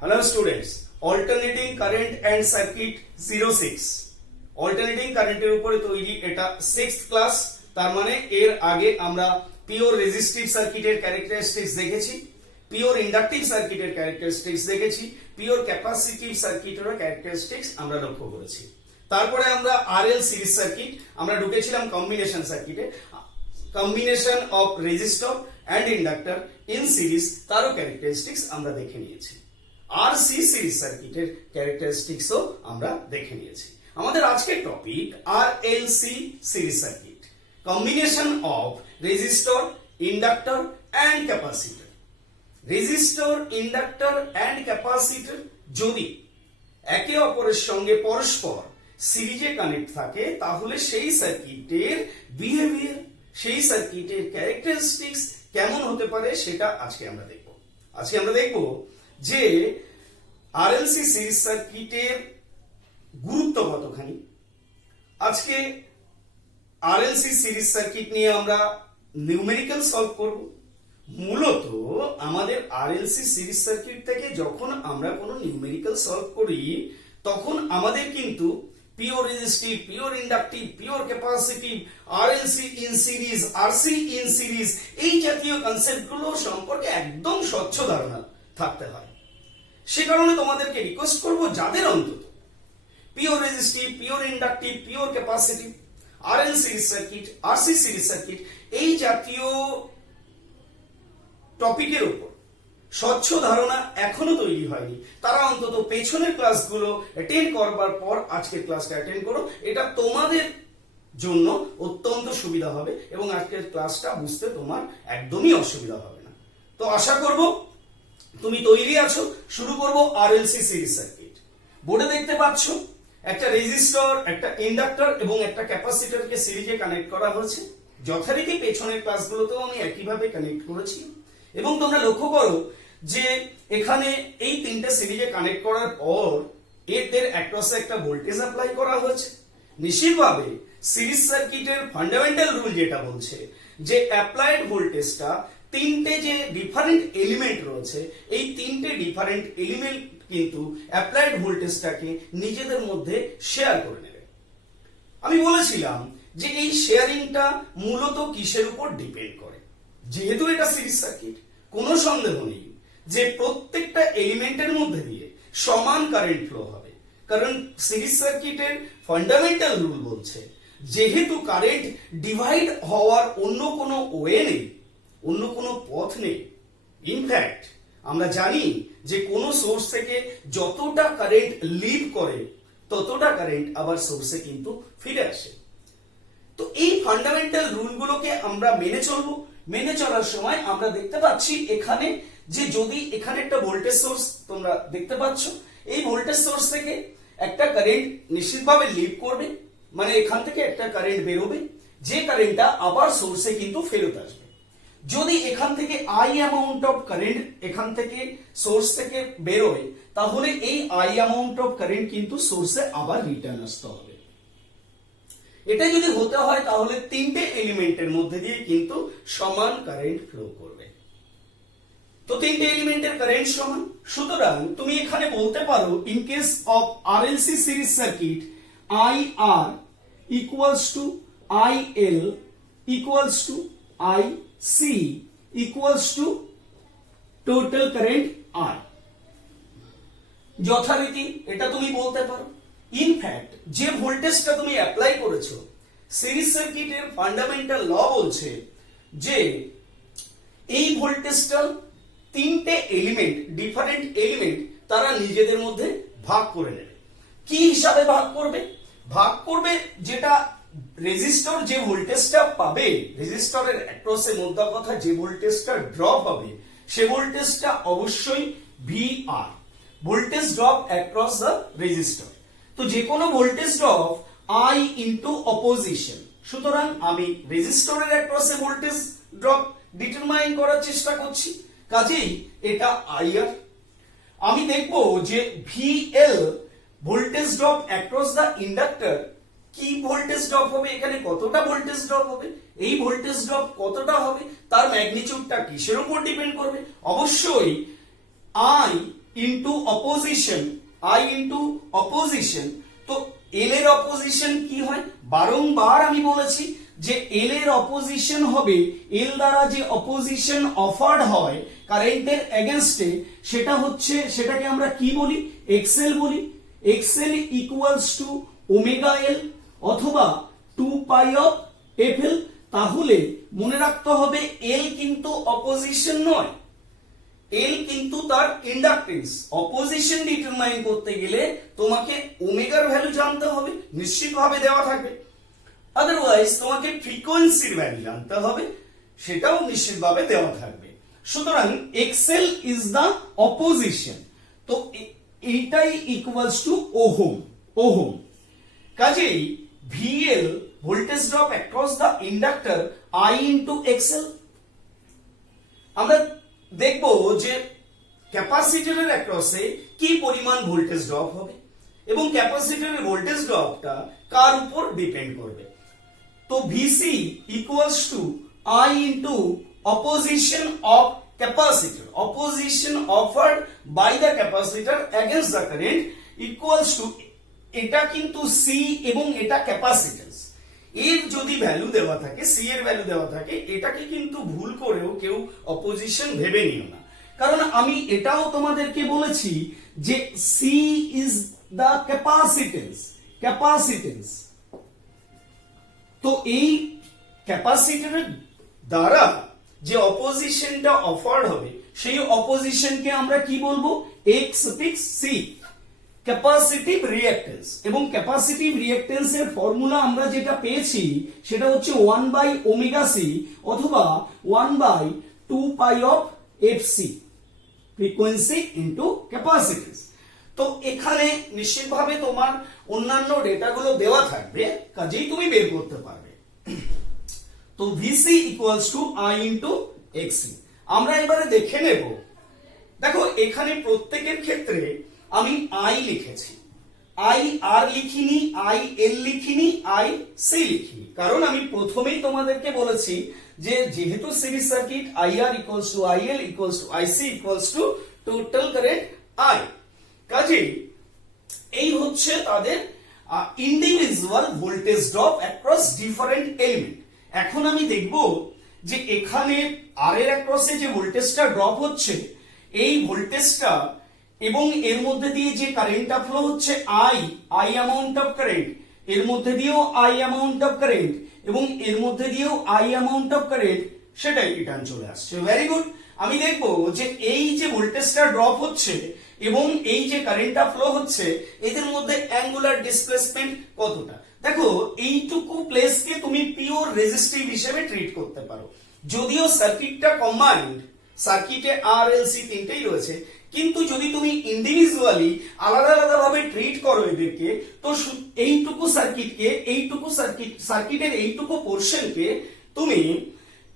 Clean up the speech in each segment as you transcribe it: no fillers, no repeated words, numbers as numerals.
Hello students, alternating current and circuit 06 alternating current এর উপরে তৈরি এটা 6th ক্লাস। তার মানে এর আগে আমরা পিওর রেজিস্টিভ সার্কিটের ক্যারেক্টারিস্টিক্স দেখেছি, পিওর ইন্ডাকটিভ সার্কিটের ক্যারেক্টারিস্টিক্স দেখেছি, পিওর ক্যাপাসিটিভ সার্কিটেরও ক্যারেক্টারিস্টিক্স আমরা লক্ষ্য করেছি। তারপরে আমরা আরএল সিরিজ সার্কিট আমরা ঢুকেছিলাম কম্বিনেশন সার্কিটে, combination of resistor and inductor in series তারও ক্যারেক্টারিস্টিক্স আমরা দেখে নিয়েছি। RC সিরিজ সার্কিটের ক্যারেক্টারিস্টিক্সও আমরা দেখে নিয়েছি। আমাদের আজকের topic RLC series circuit, combination of resistor, inductor and capacitor. Resistor, inductor and capacitor যদি একে অপরের সঙ্গে পরস্পর সিরিজে কানেক্ট থাকে তাহলে সেই সার্কিটের বিহেভিয়ার, সেই সার্কিটের ক্যারেক্টারিস্টিক্স কেমন হতে পারে সেটা আজকে আমরা দেখব। আজকে আমরা দেখব যে আরএলসি সিরিজ সার্কিটের গুরুত্ব কতখানি। আজকে আরএলসি সিরিজ সার্কিট নিয়ে আমরা নিউমেরিক্যাল সলভ করব। মূলত আমাদের আরএলসি সিরিজ সার্কিট থেকে যখন আমরা কোনো নিউমেরিক্যাল সলভ করি তখন আমাদের কিন্তু pure resistive, pure inductive, pure capacitive, RLC in series, RC in series এই জাতীয় কনসেপ্টগুলো সম্পর্কে একদম স্বচ্ছ ধারণা থাকতে হয়। সে কারণে তোমাদেরকে রিকোয়েস্ট করব যাদের অন্তত pure resistive, pure inductive, pure capacitive, RL series circuit, RC series circuit এই জাতীয় টপিকের উপর স্বচ্ছ ধারণা এখনো তৈরি হয়নি, তারা অন্তত পেছনের ক্লাসগুলো অ্যাটেন্ড করবার পর আজকের ক্লাসটা অ্যাটেন্ড করো। এটা তোমাদের জন্য অত্যন্ত সুবিধা হবে এবং আজকের ক্লাসটা বুঝতে তোমার একদমই অসুবিধা হবে না। তো আশা করব তুমি তৈরি আছো। শুরু করব আরএলসি সিরিজ সার্কিট। বোর্ডে দেখতে পাচ্ছ একটা রেজিস্টর, একটা ইন্ডাক্টর এবং একটা ক্যাপাসিটরকে সিরিজে কানেক্ট করা হয়েছে। যথারীতি পেছনের ক্লাসগুলোতেও আমি একইভাবে কানেক্ট করেছি এবং তোমরা লক্ষ্য করো যে এখানে এই তিনটে সিরিজে কানেক্ট করার পর এদের অ্যাক্রসে একটা ভোল্টেজ অ্যাপ্লাই করা হয়েছে। নিশ্চিতভাবে সিরিজ সার্কিটের ফান্ডামেন্টাল রুল যেটা বলছে যে অ্যাপ্লাইড ভোল্টেজটা তিনটে যে ডিফারেন্ট এলিমেন্ট রয়েছে এই তিনটে ডিফারেন্ট এলিমেন্ট কিন্তু অ্যাপ্লাইড ভোল্টেজটাকে নিজেদের মধ্যে শেয়ার করে নেবে। আমি বলেছিলাম যে এই শেয়ারিংটা মূলত কিসের উপর ডিপেন্ড করে। যেহেতু এটা সিরিজ সার্কিট, কোনো সন্দেহ নেই যে প্রত্যেকটা এলিমেন্টের মধ্যে দিয়ে সমান কারেন্ট ফ্লো হবে, কারণ সিরিজ সার্কিটের ফান্ডামেন্টাল রুল বলছে যেহেতু কারেন্ট ডিভাইড হওয়ার অন্য কোনো ওয়ে নেই, অন্য কোনো পথ নেই। ইনফ্যাক্ট আমরা জানি যে কোনো সোর্স থেকে যতটা কারেন্ট লিভ করে ততটা কারেন্ট আবার সোর্সে কিন্তু ফিরে আসে। তো এই ফান্ডামেন্টাল রুলগুলোকে আমরা মেনে চলবো। মেনে চলার সময় আমরা দেখতে পাচ্ছি এখানে যে যদি এখানে একটা ভোল্টেজ সোর্স তোমরা দেখতে পাচ্ছ, এই ভোল্টেজ সোর্স থেকে একটা কারেন্ট নিশ্চিতভাবে লিভ করবে, মানে এখান থেকে একটা কারেন্ট বেরোবে, যে কারেন্টটা আবার সোর্সে কিন্তু ফেরত আসবে। যদি এখান থেকে আই অ্যামাউন্ট অফ কারেন্ট এখান থেকে সোর্স থেকে বেরোয় তাহলে এই আই অ্যামাউন্ট অফ কারেন্ট কিন্তু সোর্সে আবার রিটার্ন আসতে হবে। এটা যদি হতে হয় তাহলে তিনটে এলিমেন্টের মধ্যে দিয়ে কিন্তু সমান কারেন্ট ফ্লো করবে। তো তিনটে এলিমেন্টের কারেন্ট সমান, সুতরাং তুমি এখানে বলতে পারো in case of RLC series circuit IR equals to IL equals to IC equals to total current R। যথারীতি এটা তুমি বলতে পারো। ইনফ্যাক্ট যে ভোল্টেজটা তুমি অ্যাপ্লাই করেছো সিরিজ সার্কিটের ফান্ডামেন্টাল ল বলছে যে এই ভোল্টেজটা তিনটে এলিমেন্ট, ডিফারেন্ট এলিমেন্ট তারা নিজেদের মধ্যে ভাগ করে নেবে। কি হিসাবে ভাগ করবে? ভাগ করবে যেটা রেজিস্টর যে ভোল্টেজটা পাবে, রেজিস্টরের অ্যাক্রসে মোদ্দা কথা যে ভোল্টেজটা ড্রপ হবে সে ভোল্টেজটা অবশ্যই VR, voltage drop across the resistor. তো যে কোনো voltage drop I into opposition, সুতরাং আমি রেজিস্টরের অ্যাক্রসে ভোল্টেজ ড্রপ ডিটারমাইন করার চেষ্টা করছি, কাজেই এটা IR। আমি দেখব যে VL voltage drop across the inductor, কি ভোল্টেজ ড্রপ হবে, এখানে কতটা ভোল্টেজ ড্রপ হবে, এই ভোল্টেজ ড্রপ কতটা হবে, তার ম্যাগনিটিউডটা কিসের উপর ডিপেন্ড করবে? অবশ্যই I into opposition, I into opposition, তো এল এর অপোজিশন কি হয়? বারংবার আমি বলেছি যে এল এর অপোজিশন হবে, এল দ্বারা যে অপোজিশন অফার্ড হয় কারেন্টের এগেনস্টে, সেটা হচ্ছে, সেটাকে আমরা কি বলি? এক্সএল বলি। এক্সএল ইকুয়ালস টু ওমেগা এল অথবা 2 পাই অফ এফএল। তাহলে মনে রাখতে হবে এল কিন্তু অপোজিশন নয়, এল কিন্তু তার ইন্ডাকটেন্স। অপোজিশন ডিটারমাইন করতে গেলে তোমাকে ওমেগার ভ্যালু জানতে হবে, নিশ্চিতভাবে দেওয়া থাকবে। আদারওয়াইজ তোমাকে ফ্রিকোয়েন্সির ভ্যালু জানতে হবে, সেটাও নিশ্চিতভাবে দেওয়া থাকবে। সুতরাং এক্সএল ইজ দা অপোজিশন, তো এইটাই ইকুয়ালস টু ওহম। ওহম কাজেই VL voltage drop across the inductor I into XL. আমরা দেখব যে ক্যাপাসিটরের অ্যাক্রসে কি পরিমাণ ভোল্টেজ ড্রপ হবে এবং ক্যাপাসিটরের ভোল্টেজ ড্রপটা কার উপর ডিপেন্ড করবে। তো VC equals to I into opposition of capacitor, opposition offered by the capacitor against the current equals to, এটা কিন্তু সি এবং এটা ক্যাপাসিট্যান্স। এর যদি ভ্যালু দেওয়া থাকে, সি এর ভ্যালু দেওয়া থাকে, এটাকে কিন্তু ভুল করেও কেউ অপোজিশন ভেবে নিও না, কারণ আমি এটাও তোমাদেরকে বলেছি যে C is the capacitance. Capacitance, তো এই ক্যাপাসিটরের দ্বারা যে অপোজিশনটা অফার্ড হবে সেই অপোজিশনকে আমরা কি বলবো? এক্স পিক্স সি, ক্যাপাসিটিভ রিঅ্যাক্টেন্স। এবং ক্যাপাসিটিভ রিঅ্যাক্টেন্স এর ফর্মুলা আমরা যেটা পেয়েছি সেটা হচ্ছে 1 বাই ওমেগা সি অথবা 1 by 2 pi of F C, frequency into capacitance. তো এখানে নিশ্চিতভাবে তোমার অন্যান্য ডেটাগুলো দেওয়া থাকবে, কাজেই তুমি বের করতে পারবে। তো VC equals to I into XC. আমরা এবারে দেখে নেব, দেখো এখানে প্রত্যেকের ক্ষেত্রে আমি আই লিখেছি, আই আর লিখিনি, আই এল লিখিনি, আই সি লিখিনি, কারণ আমি প্রথমেই তোমাদেরকে বলেছি যে যেহেতু series circuit I R equals to I L equals to I C equals to total current I, কাজেই এই হচ্ছে তাদের individual voltage drop across different element. এখন আমি দেখব যে এখানে আর এর অ্যাক্রসে যে ভোল্টেজটা ড্রপ হচ্ছে, এই ভোল্টেজটা এবং এর মধ্যে দিয়ে যে কারেন্টটা ফ্লো হচ্ছে আই অ্যামাউন্ট অফ কারেন্ট, এর মধ্যে দিয়েও আই অ্যামাউন্ট অফ কারেন্ট এবং এর মধ্যে দিয়েও আই অ্যামাউন্ট অফ কারেন্ট, সেটাই রিটার্ন চলে আসছে। Very good. আমি দেখব যে এই যে ভোল্টেজটা ড্রপ হচ্ছে এবং এই যে কারেন্টটা ফ্লো হচ্ছে, এদের মধ্যে অ্যাঙ্গুলার ডিসপ্লেসমেন্ট কতটা। দেখো এইটুকু প্লেসকে তুমি পিওর রেজিস্টিভ হিসেবে ট্রিট করতে পারো, যদিও সার্কিটটা কম্বাইন্ড, সার্কিটে আর এল সি তিনটেই রয়েছে, কিন্তু যদি তুমি ইন্ডিভিজুয়ালি আলাদা আলাদা ভাবে ট্রিট করো এদেরকে, তো এইটুকু সার্কিটের এইটুকু পোর্শনকে তুমি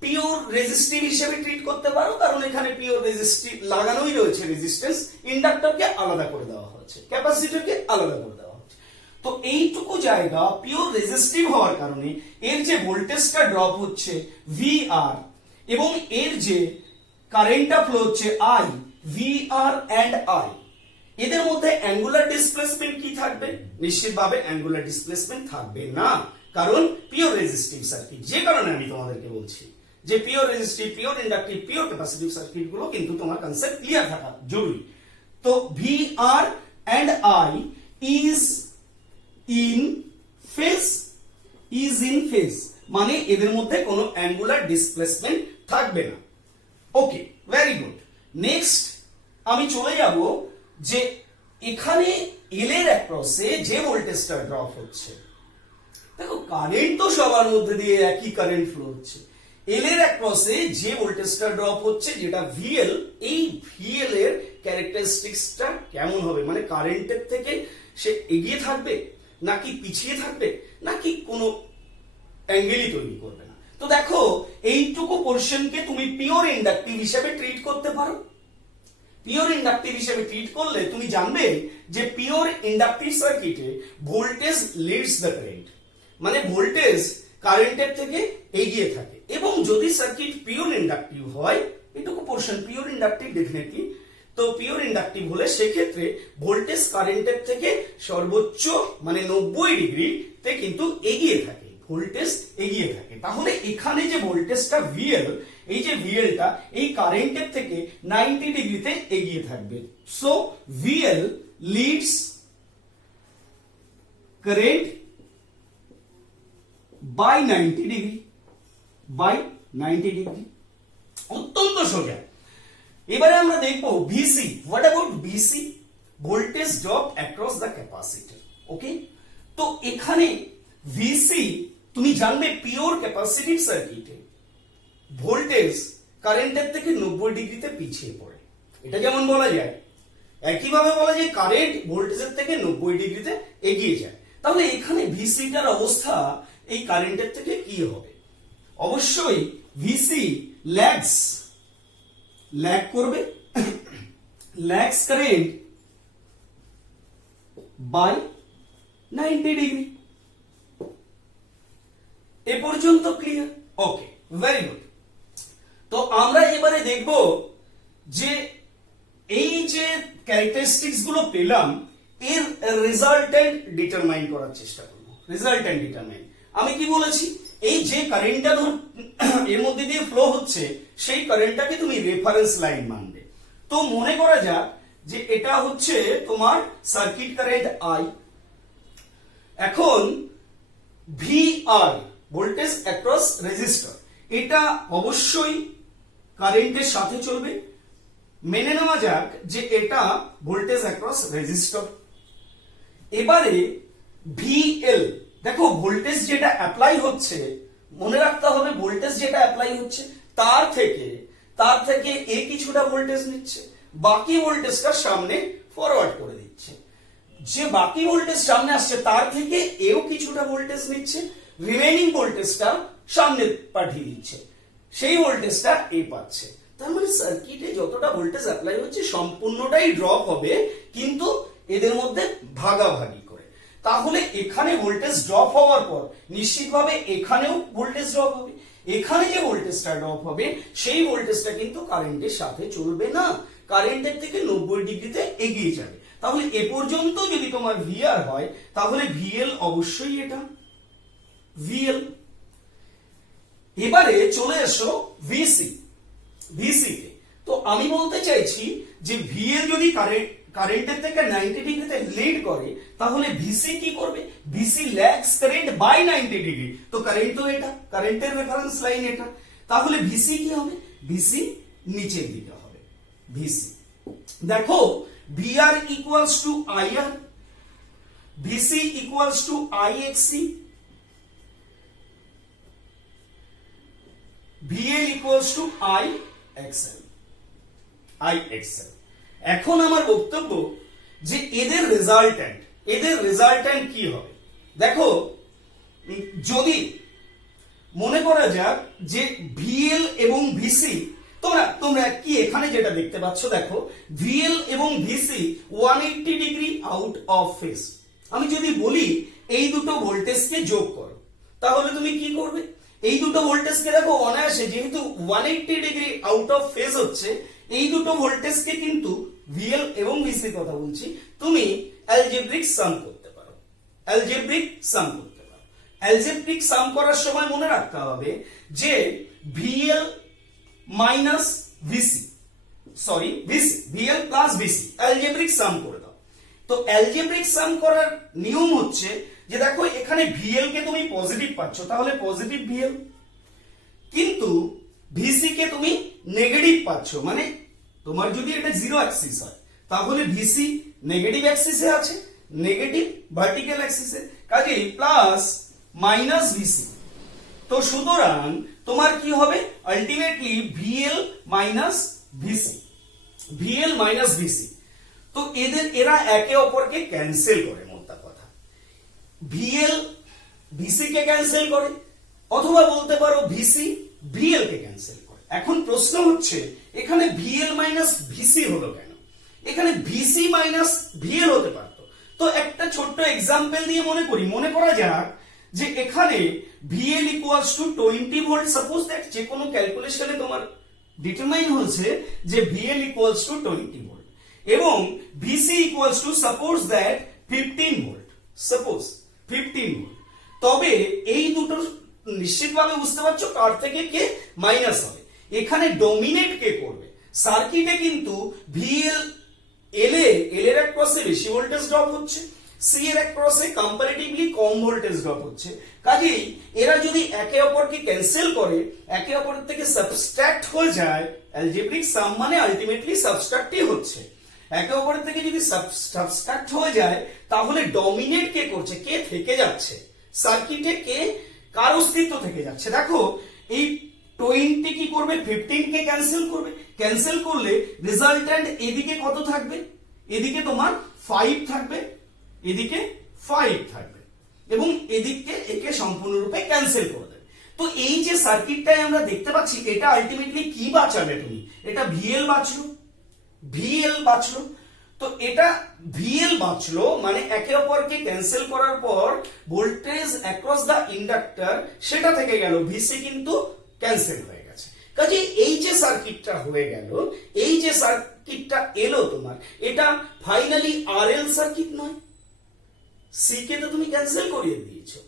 পিওর রেজিস্টিভ হিসেবে ট্রিট করতে পারো, কারণ এখানে পিওর রেজিস্টিভ লাগানোই রয়েছে রেজিস্ট্যান্স, ইন্ডাক্টরকে আলাদা করে দেওয়া হয়েছে, ক্যাপাসিটরকে আলাদা করে দেওয়া হয়েছে। তো এইটুকু জায়গা পিওর রেজিস্টিভ হওয়ার কারণে এর যে ভোল্টেজটা ড্রপ হচ্ছে ভি আর এবং এর যে কারেন্টটা ফ্লো হচ্ছে I, V R and I, এদের মধ্যে অ্যাঙ্গুলার ডিসপ্লেসমেন্ট কি থাকবে? নিশ্চিতভাবে অ্যাঙ্গুলার ডিসপ্লেসমেন্ট থাকবে না, কারণ পিওর রেজিস্টিভ সার্কিট। যে কারণে আমি তোমাদেরকে বলছি যে pure resistive, pure inductive, pure capacitive circuit গুলো কিন্তু তোমার কনসেপ্ট ক্লিয়ার থাকা জরুরি। তো V R and I is in phase, মানে এদের মধ্যে কোনো অ্যাঙ্গুলার ডিসপ্লেসমেন্ট থাকবে না। ওকে, ভেরি গুড। নেক্সট আমি চলে যাব যে এখানে এল এর অ্যাক্রসে যে ভোল্টেজটা ড্রপ হচ্ছে, দেখো কারেন্ট তো সবার মধ্যে দিয়ে একই কারেন্ট ফ্লো হচ্ছে, এল এর অ্যাক্রসে যে ভোল্টেজটা ড্রপ হচ্ছে যেটা ভিএল, এই ভিএল এর ক্যারেক্টারিস্টিক্সটা কেমন হবে? মানে কারেন্টের থেকে সে এগিয়ে থাকবে নাকি পিছিয়ে থাকবে নাকি কোনো অ্যাঙ্গেলই তৈরি করবে না। তো দেখো এইটুকু পোর্শনকে তুমি পিওর ইন্ডাকটিভ হিসেবে ট্রিট করতে পারো। পিওর ইন্ডাকটিভ হিসেবে ট্রিট করলে তুমি জানবে যে পিওর ইন্ডাকটিভ সার্কিটে ভোল্টেজ লিডস দ্য কারেন্ট, মানে ভোল্টেজ কারেন্টের থেকে এগিয়ে থাকে। এবং যদি সার্কিট পিওর ইন্ডাকটিভ হয়, এটুকু পোর্শন পিওর ইন্ডাকটিভ ডেফিনেটলি, তো পিওর ইন্ডাকটিভ হলে সেক্ষেত্রে ভোল্টেজ কারেন্টের থেকে সর্বোচ্চ মানে 90 ডিগ্রিতে কিন্তু এগিয়ে থাকে, ভোল্টেজ এগিয়ে থাকে। তাহলে এখানে যে ভোল্টেজটা ভিএল, এই যে ভিএলটা এই কারেন্টের থেকে 90 ডিগ্রিতে এগিয়ে থাকবে। So VL leads current by 90 ডিগ্রি, বাই 90 ডিগ্রি। অত্যন্ত সোজা। এবারে আমরা দেখবো VC. What about VC? Voltage drop across the capacitor. Okay, তো এখানে ভিসি তুমি জানবে পিওর ক্যাপাসিটিভ সার্কিটে ভোল্টেজ কারেন্টের থেকে 90 ডিগ্রিতে পিছিয়ে পড়ে। এটা যেমন বলা যায়, একইভাবে বলা যায় কারেন্ট ভোল্টেজের থেকে 90 ডিগ্রিতে এগিয়ে যায়। তাহলে এখানে ভিসিটার অবস্থা এই কারেন্টের থেকে কি হবে? অবশ্যই ভিসি ল্যাগ করবে, ল্যাগস কারেন্ট বাই 90 ডিগ্রি। এ পর্যন্ত ক্লিয়ার? ওকে, ভেরি গুড। তো আমরা এবারে দেখব যে এই যে ক্যারেক্টারিস্টিক্স গুলো পেলাম এর রেজাল্টেন্ট ডিটারমাইন করার চেষ্টা করব। রেজাল্টেন্ট ডিটারমাইন আমি কি বলেছি? এই যে কারেন্টটা এর মধ্যে দিয়ে ফ্লো হচ্ছে সেই কারেন্টটাকে তুমি রেফারেন্স লাইন মানবে। তো মনে করা যাক যে এটা হচ্ছে তোমার সার্কিট কারেন্ট আই। এখন ভিআর ভোল্টেজ অ্যাক্রস রেজিস্টর, এটা অবশ্যই কারেন্টের সাথে চলবে। মেনে নেওয়া যাক যে এটা ভোল্টেজ অ্যাক্রস রেজিস্টর। এবারে ভিএল, দেখো ভোল্টেজ যেটা অ্যাপ্লাই হচ্ছে, মনে রাখতে হবে ভোল্টেজ যেটা অ্যাপ্লাই হচ্ছে তার থেকে এ কিছুটা ভোল্টেজ নিচ্ছে, বাকি ভোল্টেজটা সামনে ফরওয়ার্ড করে দিচ্ছে। যে বাকি ভোল্টেজ সামনে আসছে তার থেকে এও কিছুটা ভোল্টেজ নিচ্ছে, রিমেইনিং ভোল্টেজটা সামনে পাঠিয়ে দিচ্ছে, সেই ভোল্টেজটা এ পাচ্ছে। তার মানে সার্কিটে যতটা ভোল্টেজ অ্যাপ্লাই হচ্ছে সম্পূর্ণটাই ড্রপ হবে, কিন্তু এদের মধ্যে ভাগাভাগি করে। তাহলে এখানে ভোল্টেজ ড্রপ হওয়ার পর নিশ্চিতভাবে এখানেও ভোল্টেজ ড্রপ হবে। এখানে যে ভোল্টেজটা ড্রপ হবে সেই ভোল্টেজটা কিন্তু কারেন্টের সাথে চলবে না, কারেন্টের থেকে 90 ডিগ্রিতে এগিয়ে যাবে। তাহলে এ পর্যন্ত যদি তোমার ভিআর হয় তাহলে ভিএল অবশ্যই এটা ভিএল। এবারে চলে এসো ভিসি তে। তো আমি বলতে চাইছি যে ভিএল যদি কারেন্টের থেকে 90 ডিগ্রিতে লিড করে তাহলে ভিসি কি করবে? VC lags current by 90 degree. তো কারেন্ট তো এটা, কারেন্টের রেফারেন্স লাইন এটা, তাহলে ভিসি কি হবে? ভিসি নিচের দিকে হবে। ভিসি দেখো VR equals to IR, VC equals to IXC, VL equals to IXL. এখন আমার বক্তব্য যে এদের রেজাল্ট্যান্ট কি হবে? দেখো যদি মনে করা যাক যে ভিএল এবং ভিসি, তোমরা কি এখানে যেটা দেখতে পাচ্ছ, দেখো ভিএল এবং VC 180 degree out of phase. আমি যদি বলি এই দুটো ভোল্টেজকে যোগ করো তাহলে তুমি কি করবে? এই দুটো ভোল্টেজকে দেখো অনায়াসে, যেহেতু 180 ডিগ্রি আউট অফ ফেজ হচ্ছে, এই দুটো ভোল্টেজকে কিন্তু ভিএল এবং ভিসি কথা বলছি, তুমি অ্যালজেব্রিক সাম করতে পারো। অ্যালজেব্রিক সাম করার সময় মনে রাখতে হবে যে VL minus VC, VL plus VC, algebraic sum করে দাও। তো অ্যালজেব্রিক সাম করার নিয়ম হচ্ছে যে দেখো এখানে ভিএল কে তুমি পজিটিভ পাচ্ছ, তাহলে পজিটিভ ভিএল, কিন্তু ভিসি কে তুমি নেগেটিভ পাচ্ছ, মানে তোমার যদি এটা জিরো অ্যাক্সিস হয় তাহলে ভিসি নেগেটিভ অ্যাক্সিসে আছে, নেগেটিভ ভার্টিক্যাল অ্যাক্সিসে, কাজেই প্লাস মাইনাস ভিসি। তো সুতরাং তোমার কি হবে? Ultimately VL minus VC. তো এরা একে অপরকে ক্যান্সেল করে, মোদ্দা কথা ভিএল ভিসি কে ক্যান্সেল করে, অথবা বলতে পারো ভিসি ভিএল কে ক্যান্সেল করে। এখন প্রশ্ন হচ্ছে এখানে ভিএল মাইনাস ভিসি হলো কেন? এখানে ভিসি মাইনাস ভিএল হতে পারতো। তো একটা ছোট্ট এক্সাম্পল দিয়ে মনে করা যাক যে এখানে VL equals two 20 volt. Suppose that যে কোনো ক্যালকুলেশনে তোমার ডিটারমাইন হচ্ছে যে ভিএল ইকুয়ালস টু 20 ভোল্ট। এবং VC equals two suppose that 15 volt, suppose 15 volt. তবে এই দুটো নিশ্চিতভাবে বুঝতে পারছো কার থেকে কে মাইনাস হবে। এখানে ডমিনেট কে করবে, সার্কিটে কিন্তু ভিএল এল এর অ্যাক্রসে বেশি ভোল্টেজ ড্রপ হচ্ছে, সি এর অ্যাক্রসে কম্পারেটিভলি কম ভোল্টেজ ড্রপ হচ্ছে। কাজেই এরা যদি একে অপরকে ক্যান্সেল করে, একে অপরের থেকে সাবস্ট্রাক্ট হয়ে যায়, অ্যালজেব্রিক সাম মানে আলটিমেটলি সাবস্ট্রাক্টই হচ্ছে, একে অপরের থেকে যদি সাবস্ট্রাক্ট হয়ে যায় তাহলে ডমিনেট কে করছে, কে থেকে যাচ্ছে সার্কিটে, কে কার অস্তিত্ব থেকে যাচ্ছে। দেখো এই 20 কি করবে, 15 কে ক্যান্সেল করবে, ক্যান্সেল করলে রেজাল্ট্যান্ট এদিকে কত থাকবে, এদিকে তোমার 5 থাকবে, এদিকে 5 থাকবে এবং এদিকে একে সম্পূর্ণরূপে ক্যান্সেল করে দেবে। তো এই যে সার্কিটটাই আমরা দেখতে পাচ্ছি, এটা আলটিমেটলি কি বাঁচাবে তুমি, এটা ভিএল বাঁচলো, ভিএল বাঁচলো। তো এটা ভিএল বাঁচলো মানে একে অপরকে ক্যান্সেল করার পর ভোল্টেজ অ্যাক্রস দা ইন্ডাক্টর সেটা থেকে গেল, ভিসি কিন্তু ক্যান্সেল হয়ে গেছে। কাজে এই যে সার্কিটটা হয়ে গেল, এই যে সার্কিটটা এলো তোমার, এটা ফাইনালি আরএল সার্কিট নয়, সি কে তো তুমি ক্যান্সেল করিয়ে দিয়েছো,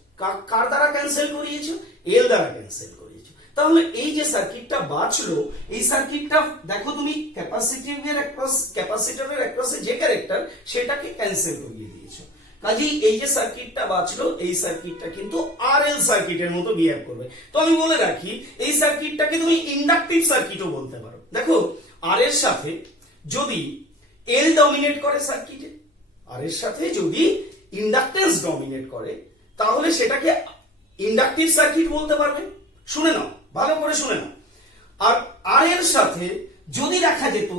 কার দ্বারা ক্যান্সেল করিয়েছো, এল দ্বারা ক্যান্সেল করিয়েছো। তাহলে এই যে সার্কিটটা বাঁচলো, এই সার্কিটটা দেখো তুমি ক্যাপাসিটরের অ্যাক্রসে যে ক্যারেক্টার সেটাকে ক্যান্সেল করিয়ে দিয়েছো। কাজেই এই যে সার্কিটটা বাঁচলো, এই সার্কিটটা কিন্তু আরএল সার্কিটের মতো বিহেভ করবে। তো আমি বলে রাখি এই সার্কিটটাকে তুমি ইন্ডাকটিভ সার্কিটও বলতে পারো। দেখো আর এর সাথে যদি এল ডমিনেট করে সার্কিটে, আর এর সাথে যদি ইন্ডাকটেন্স ডমিনেট করে তাহলে সেটাকে ইন্ডাকটিভ সার্কিট বলতে পারবে। শুনে নাও, ভালো করে শুনে নাও। আর আর এর সাথে যদি দেখা যেত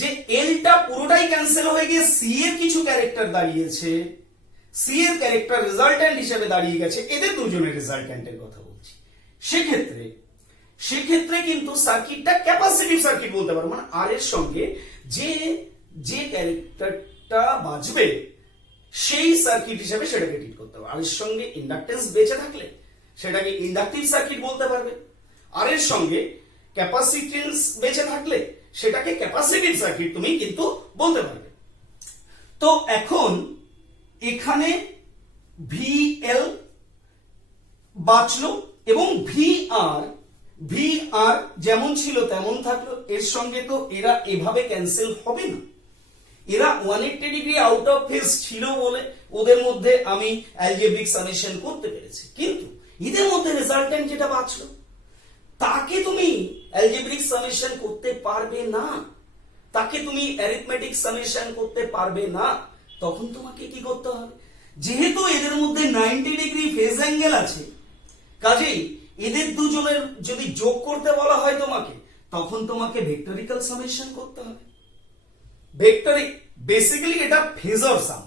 যে এলটা পুরোটাই ক্যান্সেল হয়ে গিয়ে সি এর কিছু ক্যারেক্টার দাঁড়িয়েছে, সি এর ক্যারেক্টার রেজাল্ট্যান্ট হিসেবে দাঁড়িয়ে গেছে, এদের দুজনের রেজাল্ট্যান্টের কথা বলছি, সেক্ষেত্রে কিন্তু সার্কিটটা ক্যাপাসিটিভ সার্কিট বলতে পারো। মানে আর এর সঙ্গে যে ক্যারেক্টারটা বাজবে সেই সার্কিট হিসেবে সেটাকে ট্রিট করতে হবে। আর এর সঙ্গে ইন্ডাকটেন্স বেঁচে থাকলে সেটাকে ইন্ডাকটিভ সার্কিট বলতে পারবে, আর এর সঙ্গে ক্যাপাসিটেন্স বেঁচে থাকলে সেটাকে ক্যাপাসিটিভ সার্কিট তুমি কিন্তু বলতে পারবে। তো এখন এখানে ভিএল বাঁচলো এবং ভিআর যেমন ছিল তেমন থাকলো। এর সঙ্গে তো এরা এভাবে ক্যান্সেল হবে না, এরা 180 ডিগ্রি আউট অফ ফেজ ছিল বলে ওদের মধ্যে আমি অ্যালজেব্রিক সামেশন করতে পেরেছি, কিন্তু এদের মধ্যে রেজাল্ট্যান্ট যেটা বাঁচলো তাকে তুমি অ্যালজেব্রিক সামেশন করতে পারবে না, তাকে তুমি অ্যারিথমেটিক সামেশন করতে পারবে না। তখন তোমাকে কি করতে হবে, যেহেতু এদের মধ্যে 90 ডিগ্রি ফেজ অ্যাঙ্গেল আছে, কাজেই এদের দুজনের যদি যোগ করতে বলা হয় তোমাকে, তখন তোমাকে ভেক্টরিক্যাল সামেশন করতে হবে। বেসিক্যালি এটা ফেজর সাম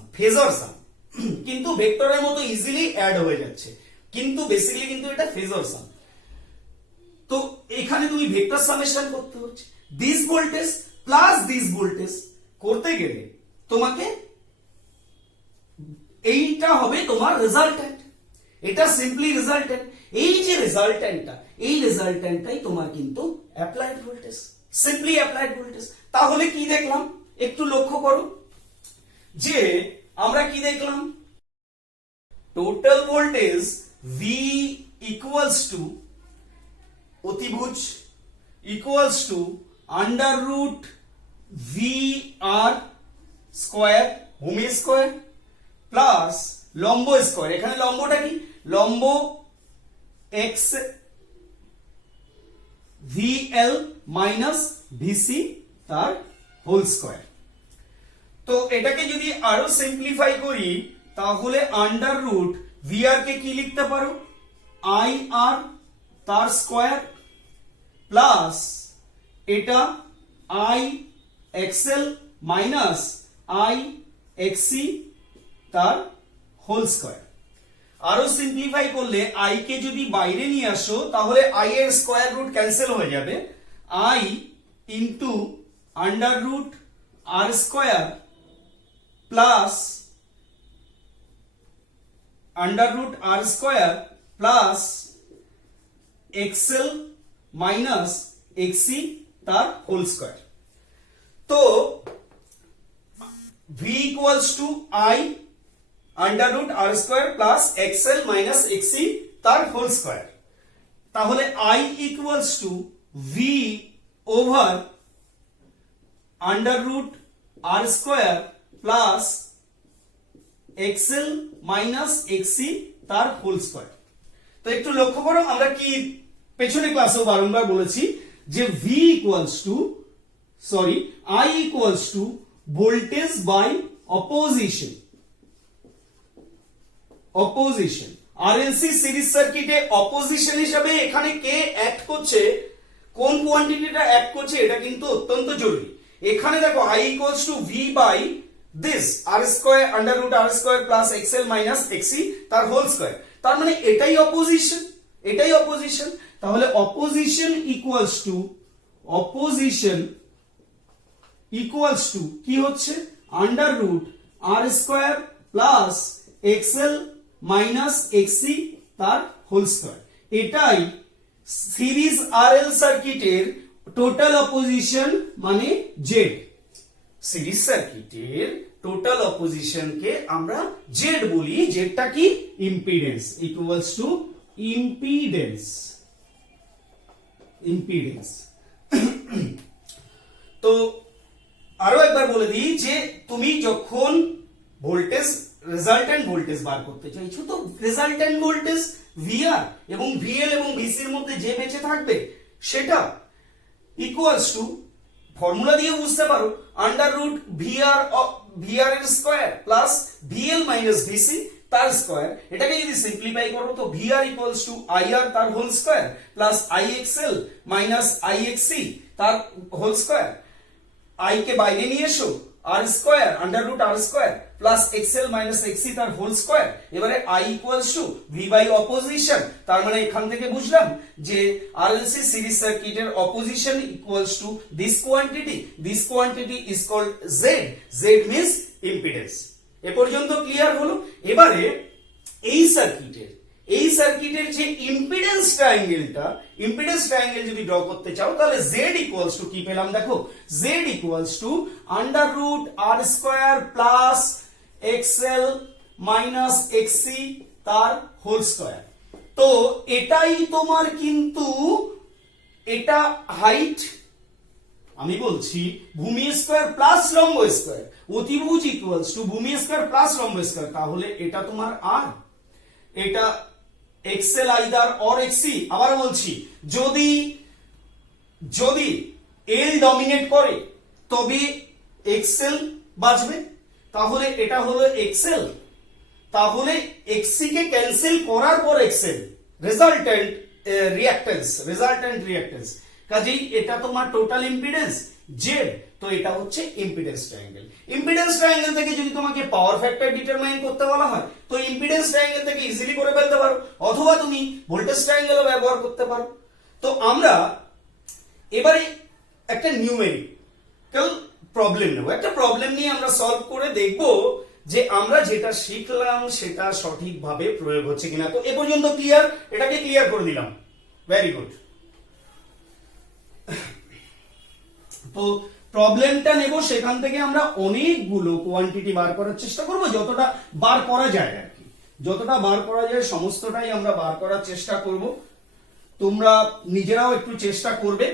কিন্তু ভেক্টরের মতো ইজিলি অ্যাড হয়ে যাচ্ছে, কিন্তু বেসিক্যালি কিন্তু এটা ফেজর সাম। তো এখানে তুমি ভেক্টর সামেশন করতে হচ্ছে, this voltage plus this voltage করতে গেলে তোমাকে এইটা হবে তোমার রেজাল্ট্যান্ট, এটা সিম্পলি রেজাল্ট্যান্ট। এই যে রেজাল্ট্যান্টটা, এই রেজাল্ট্যান্টটাই তোমার কিন্তু applied voltage, simply applied voltage. তাহলে কি দেখলাম একটু লক্ষ্য করো, যে আমরা কি দেখলাম, total voltage V equals to অতিভুজ equals to under root VR square ভূমি স্কোয়ার প্লাস লম্ব স্কোয়ার। এখানে লম্বটা কি, লম্ব এক্স VL মাইনাস VC তার হোল স্কোয়ার। তো এটাকে যদি আরো সিম্পলিফাই করি তাহলে আন্ডার রুট VR কে কি লিখতে পারো, IR তার স্কোয়ার প্লাস এটা IXL মাইনাস IXC তার হোল স্কোয়ার। আরো সিম্পলিফাই করলে I কে যদি বাইরে নিয়ে আসো তাহলে I এর স্কোয়ার রুট ক্যান্সেল হয়ে যাবে, I into under root R square plus under root R square plus XL minus XC তার হোল স্কোয়ার। তো v equals to I under root R square plus XL minus XC তার whole square. তাহলে I equals to V over under root R square plus XL minus XC তার whole square. তো একটু লক্ষ্য করো, আমরা কি পেছনে ক্লাসেও বারংবার বলেছি যে V equals to I equals to voltage by opposition. RLC series সার্কিটে অপোজিশন হিসাবে এখানে কে অ্যাক্ট করছে, কোন কোয়ান্টিটিটা অ্যাক্ট করছে, এটা কিন্তু অত্যন্ত জরুরি। এখানে দেখো I equals to V by this R square under root R square plus XL minus XC তার হোল স্কোয়ার। তার মানে এটাই অপোজিশন। তাহলে অপোজিশন ইকুয়ালস টু কি হচ্ছে, under root R square plus XL minus XC তার হোল স্কোয়ার। এটাই series RL সার্কিটের টোটাল অপোজিশন মানে জেড। সিরিজ সার্কিটের টোটাল অপোজিশনকে আমরা জেড বলি, জেডটা কি, ইম্পিডেন্স ইকুয়ালস টু ইম্পিডেন্স। তো আরো একবার বলে দিই যে তুমি যখন রেজাল্টেন্ট ভোল্টেজ বার করতে চাইছো, তো রেজাল্টেন্ট ভোল্টেজ ভিআর এবং ভিএল এবং ভিসির মধ্যে যে বেঁচে থাকবে সেটা ইকুয়ালস টু, ফর্মুলা দিয়ে বুঝতে পারো, আন্ডার রুট ভিআর এর square plus VL minus VC তার স্কোয়ার। এটাকে যদি সিম্পলিফাই করো তো ভিআর ইকুয়ালস টু আইআর তার whole square plus IXL minus IXC তার হোল স্কোয়ার। আই কে বাইরে নিয়ে এসো, আর square under root R square plus XL minus XC তার হোল স্কোয়ার। এবারে I equals to V by opposition. তার মানে এখান থেকে বুঝলাম যে আরএলসি সিরিজ সার্কিটের opposition equals to this quantity is called Z. Z means impedance. এ পর্যন্ত ক্লিয়ার হলো? এবারে এই সার্কিটের যে ইম্পিডেন্স ট্রায়াঙ্গেল যদি ড্র করতে চাও তাহলে জেড ইকুয়ালস টু কি পেলাম দেখো, Z equals to under root R square plus XL minus XC তার হোল স্কোয়ার। তো এটাই তোমার কিন্তু, এটা হাইট, আমি বলছি ভূমি স্কোয়ার প্লাস লম্ব স্কোয়ার, অতিভুজ ইকুয়ালস টু ভূমি স্কোয়ার প্লাস লম্ব স্কোয়ার। তাহলে এটা তোমার আর, এটা এক্সএল আইদার অর এক্সি। আবার বলছি, যদি এল ডমিনেট করে তবে এক্সএল বাঁচবে, তাহলে এটা হলো এক্সএল। তাহলে এক্সি কে ক্যান্সেল করার পর এক্সএল, রেজাল্টেন্ট রিঅ্যাক্টেন্স। কাজেই এটা তোমার টোটাল ইম্পিডেন্স জেড। তো এটা হচ্ছে ইম্পিডেন্স ট্রায়াঙ্গেল থেকে যদি তোমাকে পাওয়ার ফ্যাক্টর ডিটারমাইন করতে বলা হয় তো ইম্পিডেন্স ট্রায়াঙ্গেল থেকে ইজিলি করে ফেলতে পারো, অথবা তুমি ভোল্টেজ ট্রায়াঙ্গেলও ব্যবহার করতে পারো। তো আমরা এবারে একটা নিউমেরিক্যাল প্রবলেম নেব, একটা প্রবলেম নিয়ে আমরা সলভ করে দেখব যে আমরা যেটা শিখলাম সেটা সঠিকভাবে প্রয়োগ হচ্ছে কিনা। তো এ পর্যন্ত ক্লিয়ার? এটাকে ক্লিয়ার করে দিলাম, ভেরি গুড। তো প্রবলেমটা নেব, সেখান থেকে আমরা অনেকগুলো কোয়ান্টিটি বার করার চেষ্টা করব, যতটা বার করা যায় আর কি, যতটা বার করা যায় সমস্তটাই আমরা বার করার চেষ্টা করব। তোমরা নিজেরাও একটু চেষ্টা করবে।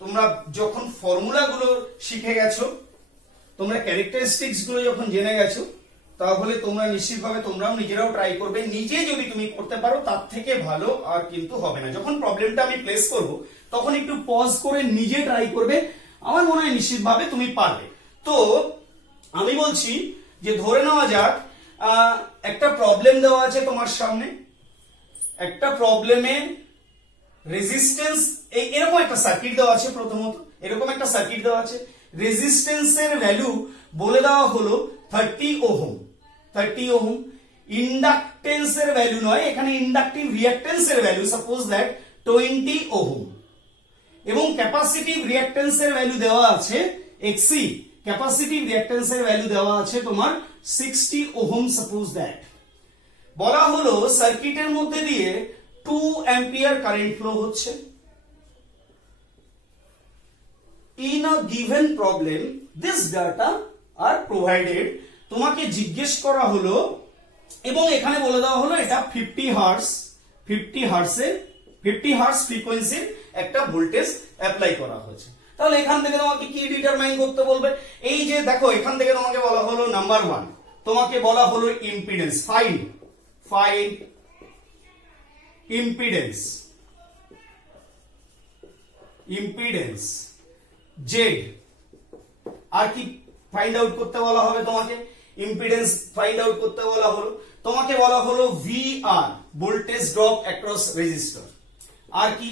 তোমরা যখন ফর্মুলাগুলো শিখে গেছো, তোমরা ক্যারেক্টারিস্টিক্স গুলো যখন জেনে গেছো, তাহলে তোমরা নিশ্চিতভাবে তোমরাও নিজেরাও ট্রাই করবে। নিজে যদি তুমি করতে পারো তার থেকে ভালো আর কিন্তু হবে না। যখন প্রবলেমটা আমি প্লেস করব তখন একটু পজ করে নিজে ট্রাই করবে, আমার মনে হয় নিশ্চিতভাবে তুমি পারবে। তো আমি বলছি যে ধরে নেওয়া যাক একটা প্রবলেম দেওয়া আছে তোমার সামনে, একটা প্রবলেমে রেজিস্ট্যান্স, এরকম একটা সার্কিট দেওয়া আছে, প্রথমত এরকম একটা সার্কিট দেওয়া আছে, রেজিস্ট্যান্সের ভ্যালু বলে দেওয়া হলো 30 ওহম। ইন্ডাকটেন্সের ভ্যালু নয়, এখানে ইন্ডাকটিভ রিঅ্যাকট্যান্সের ভ্যালু সাপোজ দ্যাট 20 ওহম, এবং ক্যাপাসিটিভ রিঅ্যাকট্যান্সের ভ্যালু দেওয়া আছে এক্সি, ক্যাপাসিটিভ রিঅ্যাকট্যান্সের ভ্যালু দেওয়া আছে তোমার 60 ওহম সাপোজ দ্যাট। বলা হলো সার্কিটের মধ্যে দিয়ে 2 অ্যাম্পিয়ার কারেন্ট ফ্লো হচ্ছে। In a given problem, this data R provided. তোমাকে জিজ্ঞেস করা হলো এবং এখানে বলে দেওয়া হলো এটা 50 হার্টজ ফ্রিকোয়েন্সির একটা ভোল্টেজ অ্যাপ্লাই করা হয়েছে। তাহলে এখান থেকে তোমাকে কি ডিটারমাইন করতে বলবে? এই যে দেখো এখান থেকে তোমাকে বলা হলো নাম্বার 1, তোমাকে বলা হলো ইম্পিডেন্স, ফাইন্ড ইম্পিডেন্স জেড। আর কি ফাইন্ড আউট করতে বলা হবে তোমাকে? ইম্পিডেন্স ফাইন্ড আউট করতে বলা হলো। তোমাকে বলা হলো VR, voltage drop across resistor. আর কি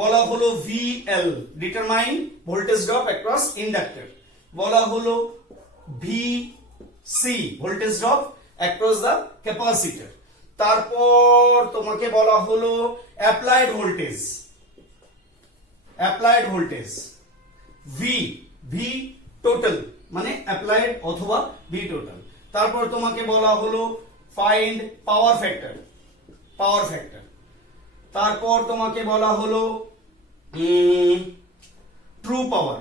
বলা হলো? VL, determine voltage drop across inductor. বলা হলো VC, voltage drop across the capacitor. তারপর তোমাকে বলা হলো অ্যাপ্লাইড ভোল্টেজ ভি টোটাল, মানে অ্যাপ্লাইড অথবা ভি টোটাল। তারপর তোমাকে বলা হলো ফাইন্ড পাওয়ার ফ্যাক্টর। তারপর তোমাকে বলা হলো ট্রু পাওয়ার।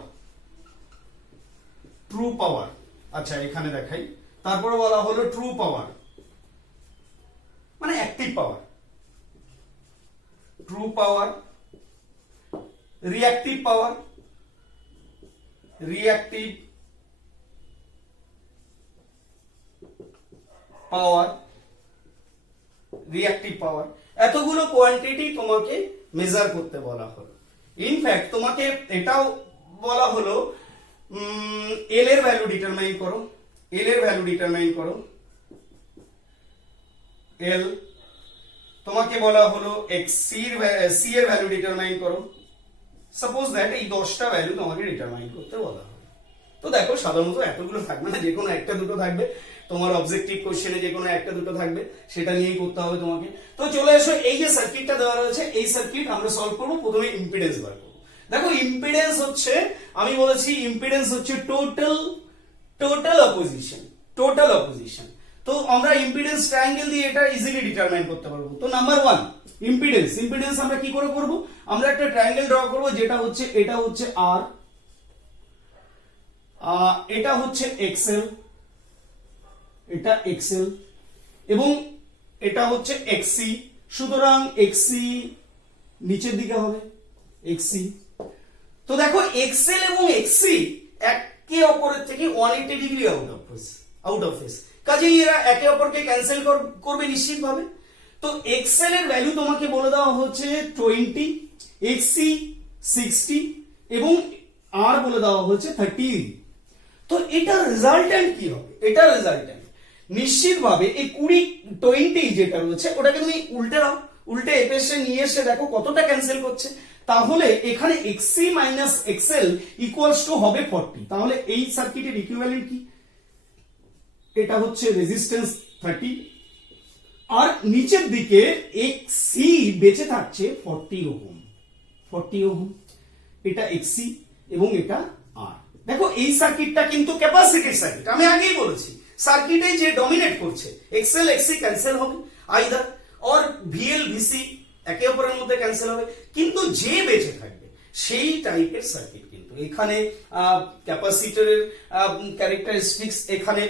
আচ্ছা এখানে দেখাই। তারপর বলা হলো ট্রু পাওয়ার মানে অ্যাক্টিভ পাওয়ার, ট্রু পাওয়ার, রিঅ্যাক্টিভ পাওয়ার, এতগুলো কোয়ান্টিটি তোমাকে মেজার করতে বলা হলো। ইনফ্যাক্ট তোমাকে এটাও বলা হলো এল এর ভ্যালু ডিটারমাইন করো। এল। তোমাকে বলা হলো সি এর ভ্যালু ডিটারমাইন করো। সাপোজ দ্যাট এই 10টা ভ্যালু তোমাকে ডিটারমাইন করতে বলা হবে। তো দেখো সাধারণত এতগুলো থাকবে না, যে কোনো একটা দুটো থাকবে, তোমার অবজেক্টিভ কোশ্চেনে যে কোনো একটা দুটো থাকবে, সেটা নিয়েই করতে হবে তোমাকে। তো চলে এসো, এই যে সার্কিটটা দেওয়া রয়েছে এই সার্কিট আমরা সলভ করব। প্রথমে ইম্পিডেন্স বার করব। দেখো ইম্পিডেন্স হচ্ছে, আমি বলেছি ইম্পিডেন্স হচ্ছে টোটাল অপোজিশন। তো আমরা ইম্পিডেন্স ট্রায়াঙ্গেল দিয়ে এটা ইজিলি ডিটারমাইন করতে পারবো। তো নাম্বার 1 ইম্পিডেন্স আমরা কি করে করব? আমরা একটা ট্রায়াঙ্গেল ড্র করব, যেটা হচ্ছে এটা হচ্ছে আর, এটা হচ্ছে এক্সএল, এবং এটা হচ্ছে এক্সি। সুতরাং এক্সি নিচের দিকে হবে, এক্সি। তো দেখো এক্সএল এবং এক্সি একে অপরের থেকে 180 ডিগ্রি আউট অফ ফেজ, কাজেই এরা একে অপরকে ক্যান্সেল করবে নিশ্চিতভাবে। তো এক্সএল এর ভ্যালু তোমাকে বলে দেওয়া হচ্ছে 20, এক্সি 60 এবং আর বলে দেওয়া হচ্ছে 30। তো এটা রেজাল্ট্যান্ট কি হবে? এটা রেজাল্ট্যান্ট নিশ্চিতভাবে এই 20 যেটা রয়েছে ওটাকে তুমি উল্টে এপাশে নিয়ে এসে দেখো কতটা ক্যান্সেল করছে। তাহলে এখানে এক্সি মাইনাস এক্সএল ইকুয়ালস টু হবে 40। তাহলে এই সার্কিটের ইকুইভ্যালেন্ট কি? এটা হচ্ছে রেজিস্ট্যান্স 30, আর নিচের দিকে এক্সি বেঁচে থাকছে 40 ওহম। এটা এক্সি এবং এটা আর। দেখো এই সার্কিটটা কিন্তু ক্যাপাসিটির সার্কিট, আমি আগেই বলেছি সার্কিটে যে ডমিনেট করছে এক্সএল এক্সি ক্যান্সেল হবে আইদার, অর ভিএল ভিসি একে অপরের মধ্যে ক্যান্সেল হবে, কিন্তু যে বেঁচে থাকবে সেই টাইপের সার্কিট। কিন্তু এখানে ক্যাপাসিটরের ক্যারেক্টারিস্টিক্স এখানে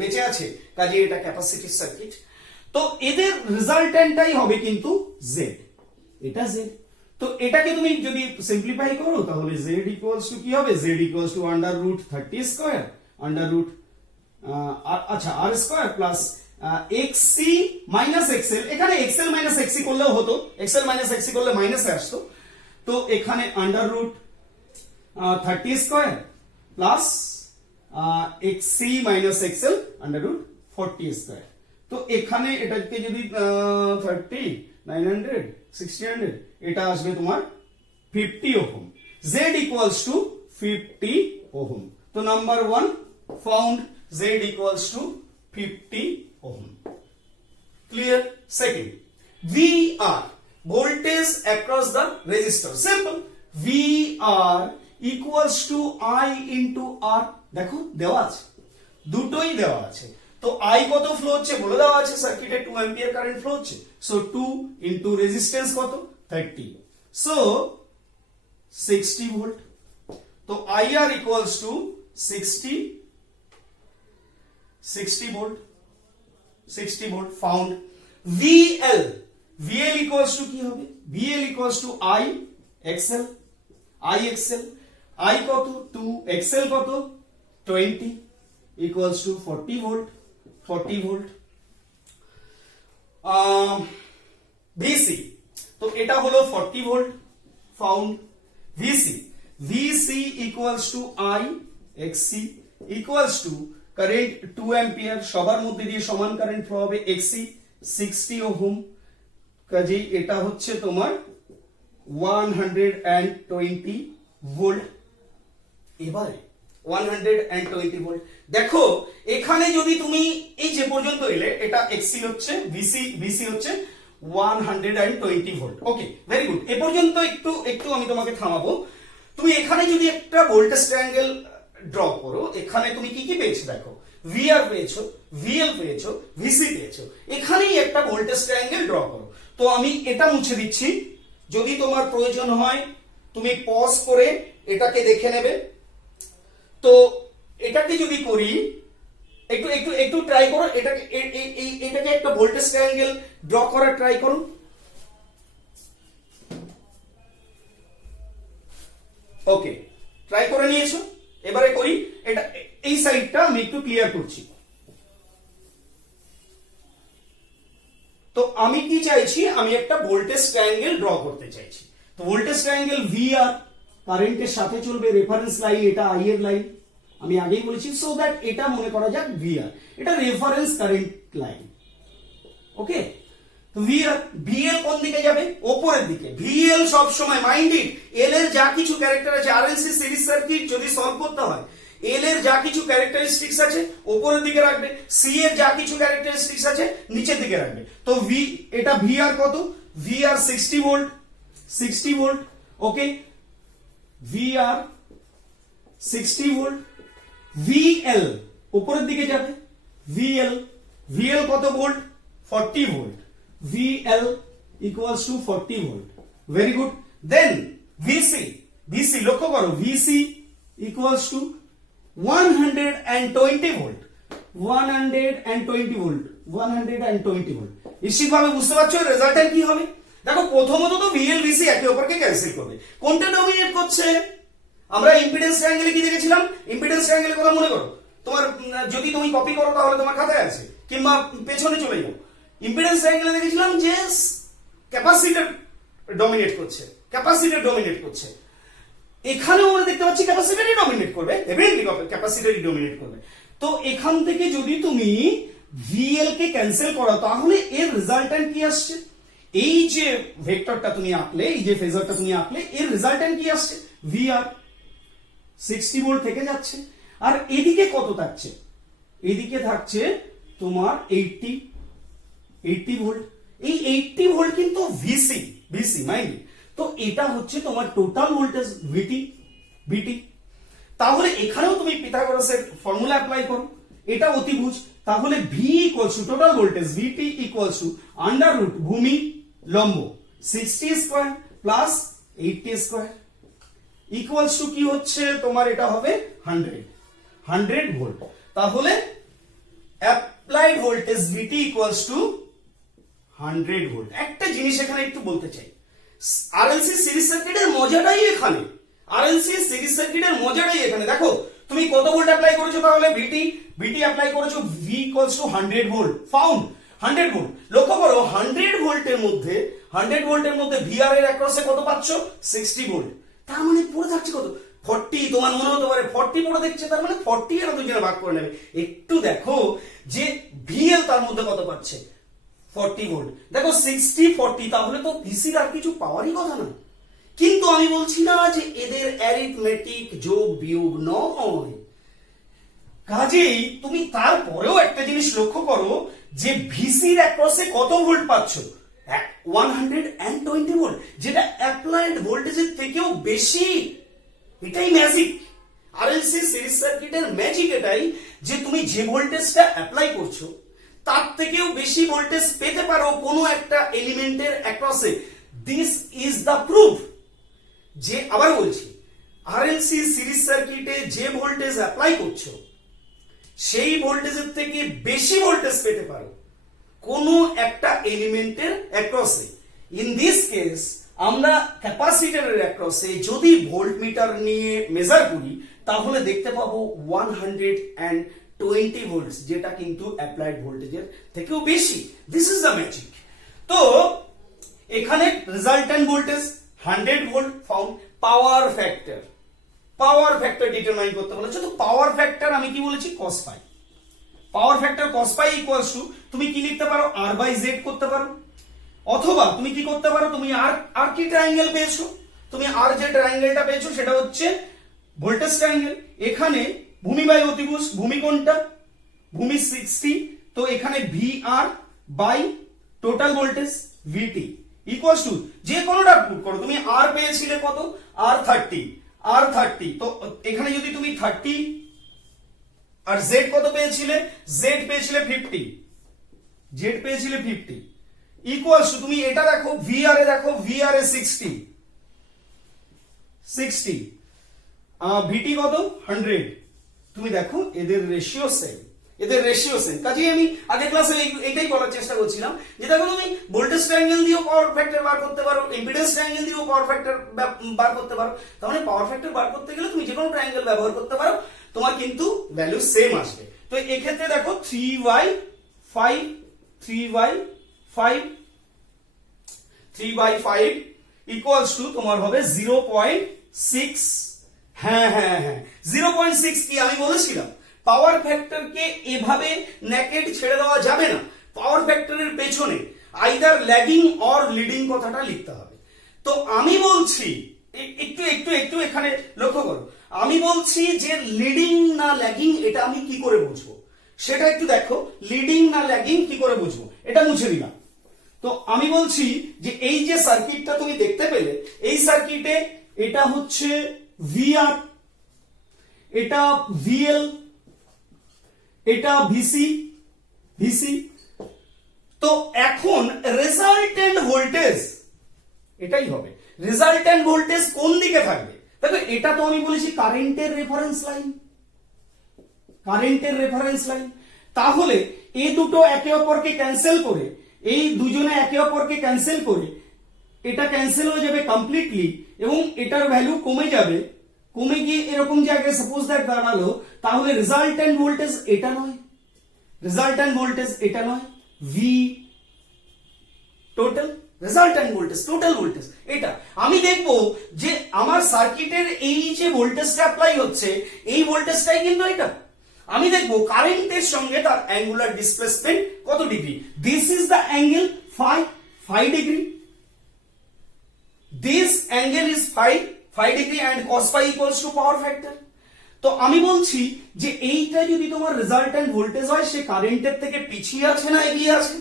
বেঁচে আছে, কাজে এটা ক্যাপাসিটির সার্কিট। তো এদের রেজাল্ট্যান্টটাই হবে কিন্তু জেড, এটা জেড। তো এটাকে তুমি যদি সিম্পলিফাই করো তাহলে z ইকুয়ালস টু কি হবে? z ইকুয়ালস টু √30 স্কয়ার আচ্ছা r square plus xc minus xl। এখানে xl মাইনাস xc করলেও হতো, xl মাইনাস xc করলে মাইনাসে আসতো। তো এখানে √30 square plus xc minus xl √40 square. তো এখানে এটাকে যদি 30 900 1600 এটা আসবে তোমার 50 ohm. z equals to 50 ohm. তো number 1 found, z equals to 50 ohm. Clear? Second, VR, voltage across the resistor. Simple. VR equals to I into R. দেখো দেওয়া আছে, দুটোই দেওয়া আছে। তো I কত ফ্লো হচ্ছে বলে দেওয়া আছে, সার্কিটে 2 অ্যাম্পিয়ার কারেন্ট ফ্লো হচ্ছে। সো 2 ইনটু রেজিস্ট্যান্স কত? 30, সো 60 ভোল্ট। तो IR equals to 60 volt found. VL equals to কি হবে? VL equals to I XL, I কত 2, XL কত 20 ইকুয়ালস টু 40 ভোল্ট। VC, তো এটা হলো 40 volt found. VC equals to I XC equals to current 2 ampere, সবার মধ্যে দিয়ে সমান কারেন্ট ফ্লো হবে, XC 60 ওহম, কাজেই এটা হচ্ছে তোমার 120 ভোল্ট। এবারে 120 ভোল্ট, দেখো এখানে যদি তুমি এই যে পর্যন্ত এলে, এটা XC হচ্ছে, VC হচ্ছে 120 ভোল্ট। ওকে, ভেরি গুড। এ পর্যন্ত একটু আমি তোমাকে থামাবো। তুমি এখানে যদি একটা ভোল্টেজ ট্রায়াঙ্গেল ড্র করো, এখানে তুমি কি কি পেয়েছো দেখো, VR পেয়েছো, VL পেয়েছো, VC পেয়েছো, এখানেই একটা ভোল্টেজ ট্রায়াঙ্গেল ড্র করো। তো আমি এটা মুছে দিচ্ছি, যদি তোমার প্রয়োজন হয় তুমি পজ করে এটাকে দেখে নেবে। তো এটাকে যদি করি, একটু ট্রাই করো, এটাকে একটা ভোল্টেজ ট্রায়াঙ্গেল ড্র করার ট্রাই করো। ওকে, ট্রাই করে নিয়েছো, এবারে করি এটা, এই সাইডটা আমি একটু ক্লিয়ার করছি। তো আমি কি চাইছি, আমি একটা ভোল্টেজ ট্রায়াঙ্গেল ড্র করতে চাইছি। তো ভোল্টেজ ট্রায়াঙ্গেল VR কারেন্টের সাথে চলবে, রেফারেন্স লাইন এটা I এর লাইন, আমি আগেই বলেছি। সো দ্যাট এটা মনে করা যাক VR, এটা রেফারেন্স কারেন্ট লাইন। ওকে, তো VL কোন দিকে যাবে? উপরের দিকে। VL সব সময় মাইন্ডেড, L এর যা কিছু ক্যারেক্টার আছে, RLC সিরিজ সার্কিট যদি সলভ করতে হয়, L এর যা কিছু ক্যারেক্টারিস্টিক্স আছে উপরের দিকে রাখবে, C এর যা কিছু ক্যারেক্টারিস্টিক্স আছে নিচের দিকে রাখবে। তো এটা VR কত? VR 60 volt. Okay, VR 60 volt. VL উপরের দিকে যাবে, VL কত volt? 40 volt. VL equals to 40 volt. Very good. Then VC লক্ষ্য করো, VC equals to 120 volt. 120 volt. নিশ্চিতভাবে বুঝতে পারছো রেজাল্টেন্ট কি হবে? দেখো প্রথমত তো VL VC একে অপরকে ক্যান্সেল করবে। কোনটা ডমিনেট করছে? আমরা ইম্পিডেন্স ট্রায়াঙ্গেলে কি দেখেছিলাম? ইম্পিডেন্স ট্রায়াঙ্গেলের কথা মনে করো, তোমার যদি তুমি কপি করো তাহলে তোমার খাতায় আছে, কিংবা পেছনে চলে যাও। ইম্পিডেন্স ট্রায়াঙ্গেলে দেখেছিলাম যে ক্যাপাসিটর ডমিনেট করছে। এখানেও আমরা দেখতে পাচ্ছি ক্যাপাসিটরই ডমিনেট করবে, ডেফিনেটলি ক্যাপাসিটরই ডমিনেট করবে। তো এখান থেকে যদি তুমি VL কে ক্যান্সেল করো, তাহলে এর রেজাল্টেন্ট কি আসছে? এই যে ভেক্টরটা তুমি আঁকলে, এই যে ফেজারটা তুমি আঁকলে, এর রেজাল্টেন্ট কি আসছে? VR 60 ভোল্ট থেকে যাচ্ছে। আর এদিকে কত থাকছে? এদিকে থাকছে তোমার 80 ভোল্ট। এই 80 ভোল্ট কিন্তু VC মাইন্ড। তো এটা হচ্ছে তোমার টোটাল ভোল্টেজ VT। তাহলে এখানেও তুমি পিথাগোরাসের ফর্মুলা অ্যাপ্লাই করো, এটা অতিভুজ। তাহলে V equals to total voltage VT equals to under root ভূমি লম্ব 60 square plus 80 square equals to কি হচ্ছে তোমার? এটা হবে 100 ভোল্ট। তাহলে applied voltage VT equals to 100 volt. একটা জিনিস এখানে একটু বলতে চাই, RLC সিরিজ সার্কিটের মজাটাই এখানে। দেখো তুমি কত ভোল্ট অ্যাপ্লাই করেছো? তাহলে VT অ্যাপ্লাই করেছো, V equals to 100 volt found. 100 volt. লক্ষ্য করো 100 ভোল্টের মধ্যে VR এর অ্যাক্রসে কত পাচ্ছ? 60 ভোল্ট। তার মানে পড়ে থাকছে কত? 40। তোমার মনে হতে পারে 40 পড়ে দেখছে, তার মানে 40 এর দুজনে ভাগ করে নেবে। একটু দেখো যে VL তার মধ্যে কত পাচ্ছে? 40 ভোল্ট। দেখো 60 40, তাহলে তো VC আর কিছু পাওয়ারই কথা না। কিন্তু আমি বলছি না যে এদের অ্যারিথমেটিক যোগ বিয়োগ নয়। কাজেই তুমি তারপরেও একটা জিনিস লক্ষ্য করো যে VC এর অ্যাক্রসে কত ভোল্ট পাচ্ছ? 120 ভোল্ট, যেটা অ্যাপ্লাইড ভোল্টেজের থেকেও বেশি। এটাই ম্যাজিক। RLC সিরিজ সার্কিটের ম্যাজিক এটাই যে তুমি যে ভোল্টেজটা অ্যাপ্লাই করছো তার থেকেও বেশি ভোল্টেজ পেতে পারো কোনো একটা এলিমেন্টের অ্যাক্রসে। This is the proof. যে আবার বলছি, আরএলসি সিরিজ সার্কিটে যে ভোল্টেজ অ্যাপ্লাই করছো সেই ভোল্টেজের থেকে বেশি ভোল্টেজ পেতে পারো কোনো একটা এলিমেন্টের অ্যাক্রসে। ইন দিস কেস আমরা ক্যাপাসিটরের অ্যাক্রসে যদি ভোল্টমিটার নিয়ে মেজার করি তাহলে দেখতে পাবো 120 ভোল্টস, যেটা কিন্তু অ্যাপ্লাইড ভোল্টেজের থেকেও বেশি। This is the magic. তো এখানে resultant voltage 100 volt found. Power factor determine করতে বলেছে। তো পাওয়ার ফ্যাক্টর আমি কি বলেছি, cos phi। Power factor cos phi equals to তুমি কি লিখতে পারো, r/z করতে পারো, অথবা তুমি কি করতে পারো, তুমি আর কি ট্রায়াঙ্গেল পেয়েছো, তুমি আর যে ট্রায়াঙ্গেলটা পেয়েছো সেটা হচ্ছে ভোল্টেজ ট্রায়াঙ্গেল। এখানে ভূমি বাই অতিভুজ, ভূমি কোনটা, ভূমি 60, তো এখানে VR by total voltage VT equals to যে কোনোটা পুট করো। তুমি আর পেয়েছিলে কত, R30, তো এখানে যদি তুমি 30 আর Z কত পেয়েছিলে, Z পেয়েছিলে 50 ইকুয়ালস টু তুমি এটা দেখো VR এ দেখো, VR এ 60 VT কত 100। তুমি দেখো এদের রেশিও সেম, কাজেই আমি আগের ক্লাসে এটাই বলার চেষ্টা করছিলাম যে দেখো তুমি ভোল্টেজ ট্রায়াঙ্গেল দিয়েও পাওয়ার ফ্যাক্টর বার করতে পারো, ইম্পিডেন্স ট্রায়াঙ্গেল দিয়েও পাওয়ার ফ্যাক্টর বার করতে পারো। তার মানে পাওয়ার ফ্যাক্টর বার করতে গেলে তুমি যে কোনো ট্রায়াঙ্গেল ব্যবহার করতে পারো, তোমার কিন্তু ভ্যালু সেম আসবে। তো এই ক্ষেত্রে দেখো 3/5 ইকুয়ালস টু তোমার হবে 0.6। হ্যাঁ 0.6 কি আমি বলেছিলাম, পাওয়ার ফ্যাক্টরকে এভাবে নেকেড ছেড়ে দেওয়া যাবে না। পাওয়ার ফ্যাক্টরের পেছনে আইদার ল্যাগিং অর লিডিং কথাটা লিখতে হবে। তো আমি বলছি একটু এখানে লক্ষ্য করো, আমি বলছি যে লিডিং না ল্যাগিং এটা আমি কি করে বুঝবো সেটা একটু দেখো। লিডিং না ল্যাগিং কি করে বুঝবো, এটা মুছে দিলাম। তো আমি বলছি যে এই যে সার্কিটটা তুমি দেখতে পেলে, এই সার্কিটে এটা হচ্ছে VR, এটা VL, এটা VC। তো এখন রেজাল্টেন্ট ভোল্টেজ এটাই হবে। রেজাল্টেন্ট ভোল্টেজ কোন দিকে থাকবে, দেখো এটা তো আমি বলেছি কারেন্টের রেফারেন্স লাইন। তাহলে এই দুটো একে অপরকে ক্যান্সেল করে, এই দুজনে একে অপরকে ক্যান্সেল করে এটা ক্যান্সেল হয়ে যাবে কমপ্লিটলি, এবং এটার ভ্যালু কমে যাবে, কমে গিয়ে এরকম জায়গায় সাপোজ দ্যাট দাঁড়ালো। তাহলে রেজাল্টেন্ট ভোল্টেজ এটা নয়, V total resultant voltage, total voltage এটা। আমি দেখবো যে আমার সার্কিটের এই যে ভোল্টেজটা অ্যাপ্লাই হচ্ছে, এই ভোল্টেজটাই কিন্তু এটা। আমি দেখবো কারেন্টের সঙ্গে তার অ্যাঙ্গুলার ডিসপ্লেসমেন্ট কত degree. This is the angle phi degree, this angle is phi degree and cos phi equals to power factor. তো আমি বলছি যে এইটা যদি তোমার রেজাল্টেন্ট ভোল্টেজ হয়, সে কারেন্টের থেকে পিছিয়ে আছে না এগিয়ে আছে,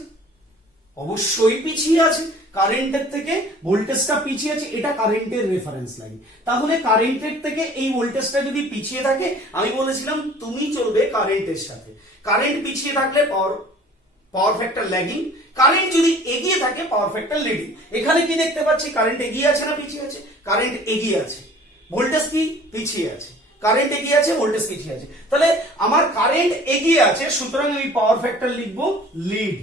অবশ্যই পিছিয়ে আছে। কারেন্টের থেকে ভোল্টেজটা পিছিয়ে আছে, এটা কারেন্টের রেফারেন্স লাইন। তাহলে কারেন্টের থেকে এই ভোল্টেজটা যদি পিছিয়ে থাকে, আমি বলেছিলাম তুমি চলবে কারেন্টের সাথে। কারেন্ট পিছিয়ে থাকলে পাওয়ার ফ্যাক্টর ল্যাগিং, কারেন্ট যদি এগিয়ে থাকে পাওয়ার ফ্যাক্টর লিডিং। এখানে কি দেখতে পাচ্ছি, কারেন্ট এগিয়ে আছে না পিছিয়ে আছে, কারেন্ট এগিয়ে আছে, ভোল্টেজ কি পিছিয়ে আছে, কারেন্ট এগিয়ে আছে, ভোল্টেজ পিছিয়ে আছে। তাহলে আমার কারেন্ট এগিয়ে আছে, সুতরাং আমি পাওয়ার ফ্যাক্টর লিখবো লিড।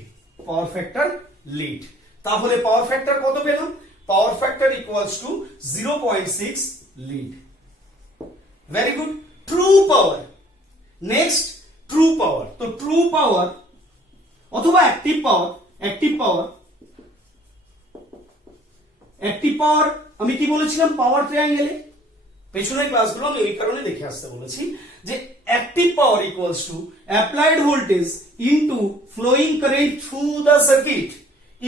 তাহলে পাওয়ার ফ্যাক্টর কত পেলাম, power factor equals to 0.6 lead. Very good. True power, next true power. তো ট্রু পাওয়ার অথবা অ্যাক্টিভ পাওয়ার আমি কি বলেছিলাম, পাওয়ার ট্রায়াঙ্গেলে পেছনের ক্লাসগুলো আমি এই কারণে দেখে আসতে বলেছি যে active power equals to applied voltage into flowing current through the circuit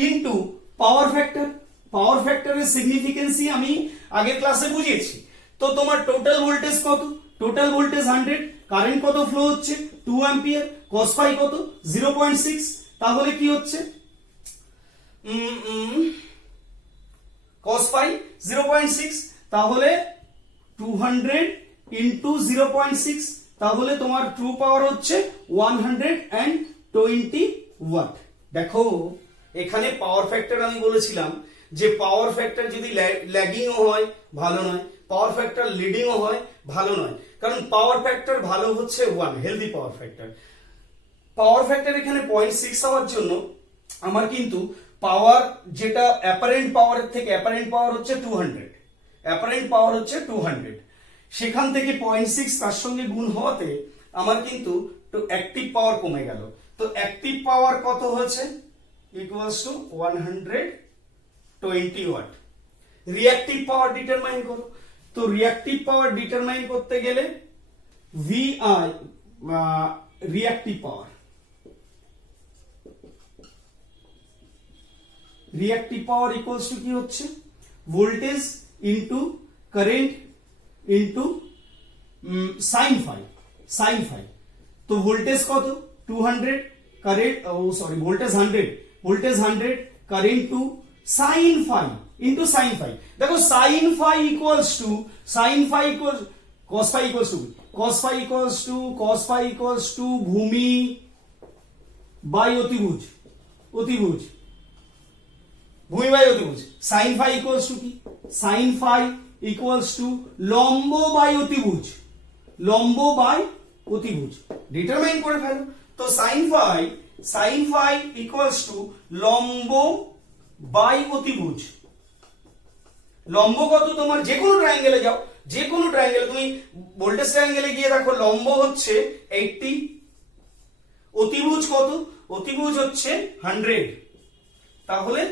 into power factor. Power ফ্যাক্টরের সিগনিফিকেন্সি আমি আগের ক্লাসে বুঝিয়েছি। তো তোমার টোটাল ভোল্টেজ কত, টোটাল ভোল্টেজ 100, কারেন্ট কত ফ্লো হচ্ছে 2 অ্যাম্পিয়ার, cos phi কত 0.6। তাহলে কি হচ্ছে, cos phi 0.6, তাহলে 200 ইন্টু 0.6, তাহলে তোমার ট্রু পাওয়ার হচ্ছে 120 ওয়াট। দেখো এখানে পাওয়ার ফ্যাক্টর আমি বলেছিলাম যে পাওয়ার ফ্যাক্টর যদি ল্যাগিং হয় ভালো নয়, পাওয়ার ফ্যাক্টর লিডিংও হয়, ভালো নয়। কারণ পাওয়ার ফ্যাক্টর ভালো হচ্ছে 1, হেলদি পাওয়ার ফ্যাক্টর। পাওয়ার ফ্যাক্টর এখানে 0.6 হওয়ার জন্য আমার কিন্তু পাওয়ার যেটা অ্যাপারেন্ট পাওয়ারের থেকে, অ্যাপারেন্ট পাওয়ার হচ্ছে 200, অ্যাপারেন্ট পাওয়ার হচ্ছে 200, সেখান থেকে 0.6 তার সঙ্গে গুণ হওয়াতে আমার কিন্তু অ্যাক্টিভ পাওয়ার কমে গেল। তো অ্যাক্টিভ পাওয়ার কত হয়েছে? Equals to 120 watt. Reactive power determine করো। তো রিঅ্যাক্টিভ পাওয়ার ডিটারমাইন করতে গেলে VI reactive power, reactive power equals to কি হচ্ছে? Voltage into current into sine phi, sine phi. তো ভোল্টেজ কত? 200, current voltage 100, voltage 100, current 2, sine phi into sine phi. দেখো sine phi equals to, sine phi equals cos phi equals to, cos phi equals to, cos phi equals to ভূমি by অতিভুজ, অতিভুজ, ভূমি by অতিভুজ। Sign phi equals to কি? Sign phi equals two লম্ব by অতিভুজ, লম্ব বাই অতিভুজ। ডিটারমাইন করে ফেলো। তো সাইন ফাই ইকুয়ালস টু লম্ব বাই অতিভুজ। লম্ব কত তোমার? যে কোনো ট্রায়াঙ্গেলে যাও, যে কোনো ট্রায়াঙ্গেলে, তুমি ভোল্টেজ ট্রায়াঙ্গেলে গিয়ে দেখো লম্ব হচ্ছে 80, অতিভুজ কত? অতিভুজ হচ্ছে 100, তাহলে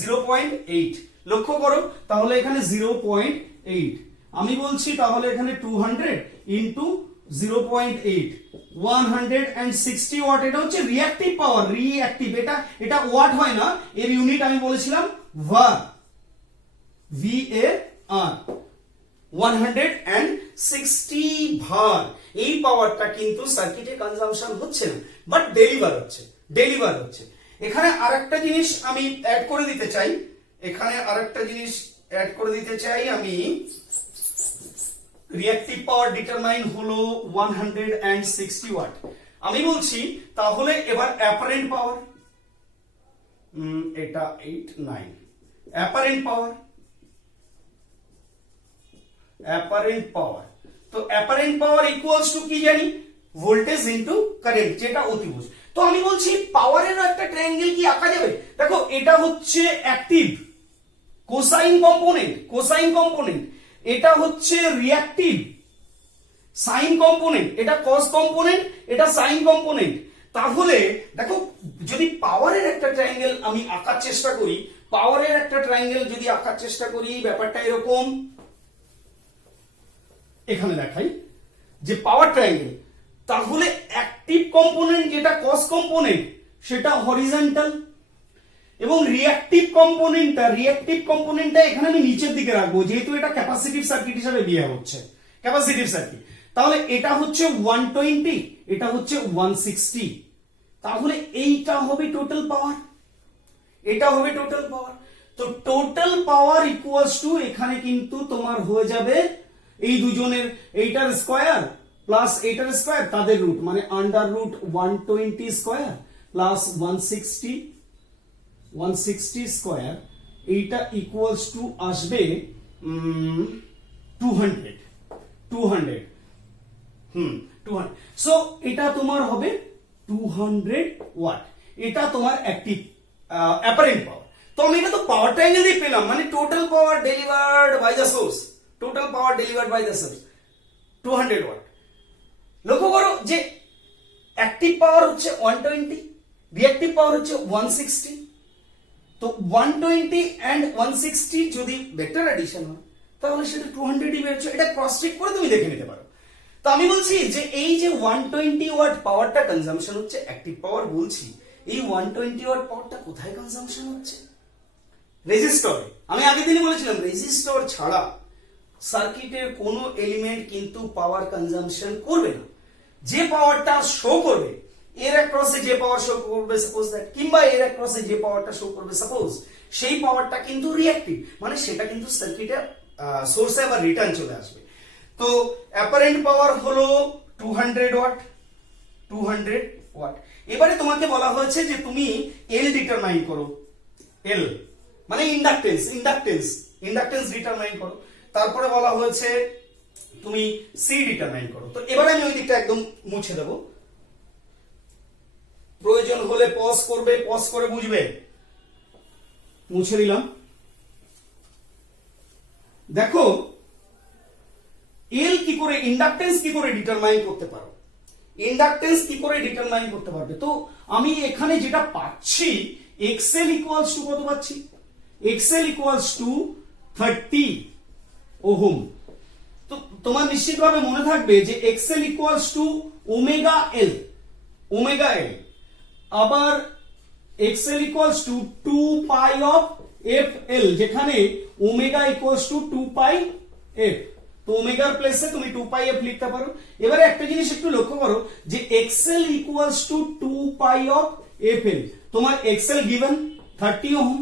0.8। লক্ষ্য করো, তাহলে এখানে 0.8, আমি বলছি তাহলে এখানে 200 ইন্টু 0.8, 160 ওয়াট। এটা হচ্ছে রিঅ্যাক্টিভ পাওয়ার, রিঅ্যাক্টিভ। এটা ওয়াট হয় না, এর ইউনিট আমি বলেছিলাম var, VAR, 160 var। এই পাওয়ারটা কিন্তু সার্কিটে কনজাম্পশন হচ্ছে না, বাট ডেলিভার হচ্ছে, ডেলিভার হচ্ছে। এখানে আরেকটা জিনিস আমি অ্যাড করে দিতে চাই, এখানে আরেকটা জিনিস অ্যাড করে দিতে চাই আমি। রিঅ্যাক্টিভ পাওয়ার ডিটারমাইন হলো 160 ওয়াট। আমি বলছি তাহলে এবার অ্যাপারেন্ট পাওয়ার, এটা 8, 9, অ্যাপারেন্ট পাওয়ার, অ্যাপারেন্ট পাওয়ার। তো অ্যাপারেন্ট পাওয়ার ইকুয়ালস টু কি জানি? ভোল্টেজ ইনটু কারেন্ট, যেটা অতিভুজ। তো আমি বলছি পাওয়ারের একটা ট্রায়াঙ্গেল কি আঁকা যাবে? দেখো এটা হচ্ছে active, cosine component, cosine component. এটা হচ্ছে রিঅ্যাক্টিভ, সাইন কম্পোনেন্ট। এটা কস কম্পোনেন্ট, এটা সাইন কম্পোনেন্ট। তাহলে দেখো যদি পাওয়ারের একটা ট্রায়াঙ্গেল আমি আঁকার চেষ্টা করি, পাওয়ারের একটা ট্রায়াঙ্গেল যদি আঁকার চেষ্টা করি, ব্যাপারটা এরকম। এখানে দেখাই যে পাওয়ার ট্রায়াঙ্গেল, তাহলে অ্যাক্টিভ কম্পোনেন্ট যেটা কস কম্পোনেন্ট সেটা হরিজন্টাল, এবং রিঅ্যাক্টিভ কম্পোনেন্টটা এখানে আমি নিচের দিকে রাখবো, যেহেতু এটা ক্যাপাসিটিভ সার্কিট হিসেবে বিহেভ হচ্ছে, ক্যাপাসিটিভ সার্কিট। তাহলে এটা হচ্ছে 120, এটা হচ্ছে 160। তাহলে এইটা হবে টোটাল পাওয়ার, এটা হবে টোটাল পাওয়ার। তো টোটাল পাওয়ার ইকুয়ালস টু, এখানে কিন্তু তোমার হয়ে যাবে এই দুজনের, এইটার স্কয়ার প্লাস এইটার স্কয়ার, তাদের রুট, মানে under root 120 square plus 160 square, এইটা ইকুয়ালস টু আসবে 200। সো এটা তোমার হবে 200 ওয়াট। এটা তোমার অ্যাক্টিভ অ্যাপারেন্ট পাওয়ার। তো আমি এটা তো পাওয়ার ট্রায়াঙ্গেল দিয়ে পেলাম, মানে total power delivered by the source, total power delivered by the source 200 watt. লক্ষ্য করো যে অ্যাক্টিভ পাওয়ার হচ্ছে 120, রিঅ্যাক্টিভ পাওয়ার হচ্ছে 160। তো 120 and 160 যদি ভেক্টর অ্যাডিশন হয় তাহলে সেটা 200ই বেরোচ্ছে। এটা ক্রস চেক করে তুমি দেখে নিতে পারো। তো আমি বলছি যে এই যে 120 ওয়াট পাওয়ারটা কনজাম্পশন হচ্ছে, অ্যাক্টিভ পাওয়ার বলছি, এই 120 ওয়াট পাওয়ারটা কোথায় কনজাম্পশন হচ্ছে? রেজিস্টরে। আমি আগের দিনই বলেছিলাম রেজিস্টর ছাড়া সার্কিটের কোনো এলিমেন্ট কিন্তু পাওয়ার কনজাম্পশন করবে না। যে পাওয়ারটা শো করবে, এর অ্যাক্রসে যে পাওয়ার শো করবে সাপোজ দ্যাট, কিংবা এর অ্যাক্রসে যে পাওয়ারটা শো করবে সাপোজ, সেই পাওয়ারটা কিন্তু রিঅ্যাক্টিভ, মানে সেটা কিন্তু সার্কিটের সোর্সে আবার রিটার্ন চলে আসবে। তো অ্যাপারেন্ট পাওয়ার হলো 200 ওয়াট, 200 ওয়াট। এবারে তোমাকে বলা হয়েছে যে তুমি এল ডিটারমাইন করো, এল মানে ইন্ডাকটেন্স ডিটারমাইন করো। তারপরে বলা হয়েছে তুমি সি ডিটারমাইন করো। তো এবারে আমি ওই দিকটা একদম মুছে দেবো, প্রয়োজন হলে পজ করবে, পজ করে বুঝবে। মুছে দিলাম। দেখো এল কি করে, ইন্ডাকটেন্স কি করে ডিটারমাইন করতে পারো, ইন্ডাকটেন্স কি করে ডিটারমাইন করতে পারবে। তো আমি এখানে যেটা পাচ্ছি এক্সএল ইকুয়ালস টু কত পাচ্ছি, এক্সএল ইকুয়ালস টু 30 ওহম। তো তোমার নিশ্চিতভাবে মনে থাকবে যে XL equals to omega L, omega L. আবার XL equals to 2 pi of F L, যেখানে omega equals to 2 pi F. তো ওমেগার প্লেসে তুমি 2 পাই এফ লিখতে পারো। এবারে একটা জিনিস একটু লক্ষ্য করো যে XL equals to 2 pi of F এল, তোমার XL given 30 ohm,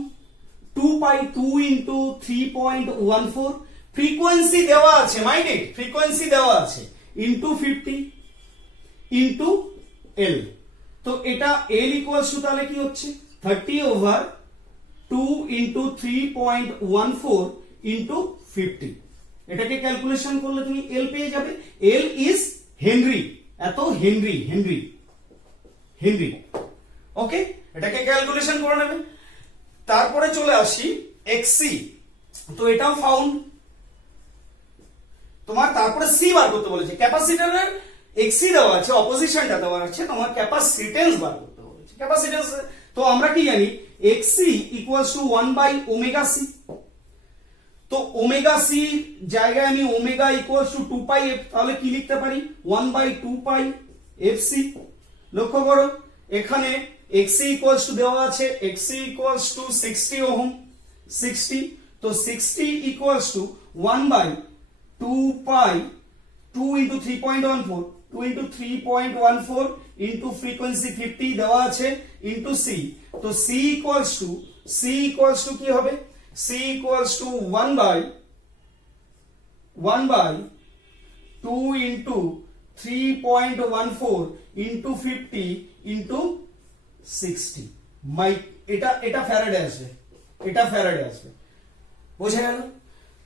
2 pi 2 into 3.14, frequency দেওয়া আছে, মাইন্ড ইট, ফ্রিকোয়েন্সি দেওয়া আছে, ইন্টু 50 ইন্টু এল। তো এটা এল ইকুয়ালস টু তাহলে কি হচ্ছে 30 ওভার 2 ইন্টু 3.14 ইন্টু 50। এটাকে ক্যালকুলেশন করলে তুমি এল পেয়ে যাবে। এল ইজ হেনরি, এত হেনরি, হেনরি, হেনরি। ওকে, এটাকে ক্যালকুলেশন করে নেবে। তারপরে চলে আসি এক্সসি, তো এটাও ফাউন্ড তোমার। তারপরে সি বার করতে বলেছে, ক্যাপাসিটরের এক্সসি দেওয়া আছে, অপোজিশনটা দেওয়া আছে, তোমার ক্যাপাসিটেন্স বার করতে বলেছে। ক্যাপাসিটেন্স তো আমরা কি জানি, XC equals to 1 by omega C. তো ওমেগা সি জায়গায় আমি omega equals to 2 pi F, তাহলে কি লিখতে পারি 1 বাই 2 পাই এফ সি। লক্ষ্য করো এখানে এক্সসি ইকুয়ালস টু দেওয়া আছে, এক্সসি ইকুয়ালস টু 60 ওহম, 60। তো 60 equals to 1 by 2 pi 2 into 3.14, 2 into 3.14 into frequency 50 দেওয়া আছে, ইন্টু সি। তো সি ইকুয়ালস টু কি হবে, C equals to 1 by 2 into 3.14 into 50 into 60। এটা ফ্যারাডে আসবে, এটা ফ্যারাডে আসবে, বোঝা গেল?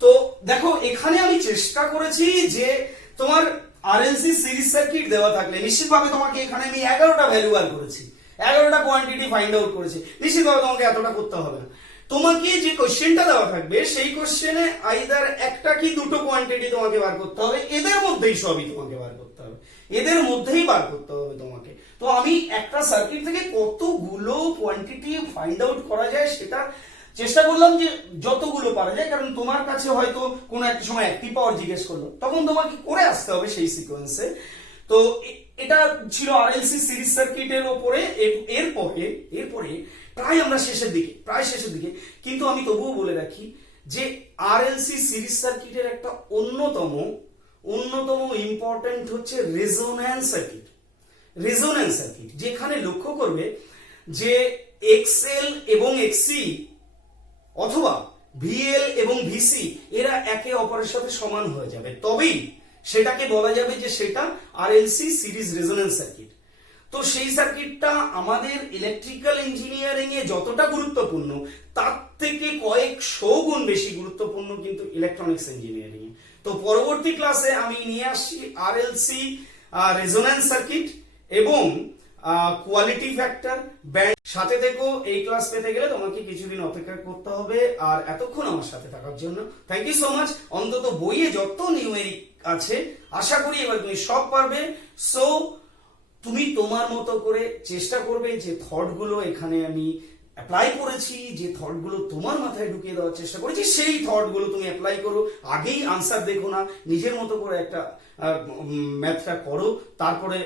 তো দেখো এখানে আমি চেষ্টা করেছি যে তোমার আরএলসি সিরিজ সার্কিট দেওয়া থাকলে নিশ্চিতভাবে তোমাকে এখানে আমি 11টা ভ্যালু বার করেছি, 11টা কোয়ান্টিটি ফাইন্ড আউট করেছি। নিশ্চিতভাবে তোমাকে এতটা করতে হবে না। তোমাকে যে কোশ্চেনটা দেওয়া থাকবে সেই কোশ্চেনে আইদার একটা কি দুটো কোয়ান্টিটি তোমাকে বার করতে হবে, এদের মধ্যেই সবই তোমাকে বার করতে হবে, এদের মধ্যেই বার করতে হবে তোমাকে। তো আমি একটা সার্কিট থেকে কতগুলো কোয়ান্টিটি ফাইন্ড আউট করা যায় সেটা চেষ্টা করলাম যে যতগুলো পারা যায়, কারণ তোমার কাছে হয়তো কোনো একটা সময় অ্যাক্টিভ পাওয়ার জিজ্ঞেস করলো, তখন তোমাকে করে আসতে হবে সেই সিকোয়েন্সে। তো এটা ছিল আরএলসি সিরিজ সার্কিটের উপরে। এরপরে প্রায় আমরা শেষের দিকে, কিন্তু আমি তবুও বলে রাখি যে আরএলসি সিরিজ সার্কিটের একটা অন্যতম ইম্পর্টেন্ট হচ্ছে রেজোন্যান্স সার্কিট। রেজোন্যান্স সার্কিট যেখানে লক্ষ্য করবে যে এক্সএল এবং এক্সসি অথবা ভিএল এবং ভিসি এরা একে অপরের সাথে সমান হয়ে যাবে, তবেই সেটাকে বলা যাবে যে সেটা আরএলসি সিরিজ রেজোন্যান্স সার্কিট। তো সেই সার্কিটটা আমাদের ইলেকট্রিক্যাল ইঞ্জিনিয়ারিং এ যতটা গুরুত্বপূর্ণ তার থেকে কয়েকশো গুণ বেশি গুরুত্বপূর্ণ কিন্তু ইলেকট্রনিক্স ইঞ্জিনিয়ারিং এ। তো পরবর্তী ক্লাসে আমি নিয়ে আসছি আরএলসি রেজোন্যান্স সার্কিট এবং কোয়ালিটি ফ্যাক্টর ব্যান্ড। সাথে থেকো, এই ক্লাস পেতে গেলে তোমাকে কিছুদিন অপেক্ষা করতে হবে। আর এতক্ষণ আমার সাথে থাকার জন্য থ্যাংক ইউ সো মাচ। অন্তত বইয়ে যত নিউমেরিক আছে আশা করি এবার তুমি সব পারবে। সো তুমি তোমার মতো করে চেষ্টা করবে যে থটগুলো এখানে আমি অ্যাপ্লাই করেছি, যে থটগুলো তোমার মাথায় ঢুকিয়ে দেওয়ার চেষ্টা করেছি, সেই থটগুলো তুমি অ্যাপ্লাই করো। আগেই আনসার দেখো না, নিজের মতো করে একটা ম্যাথটা করো, তারপরে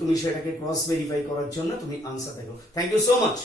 তুমি সেটাকে ক্রস ভেরিফাই করার জন্য তুমি আনসার দেখো। Thank you so much.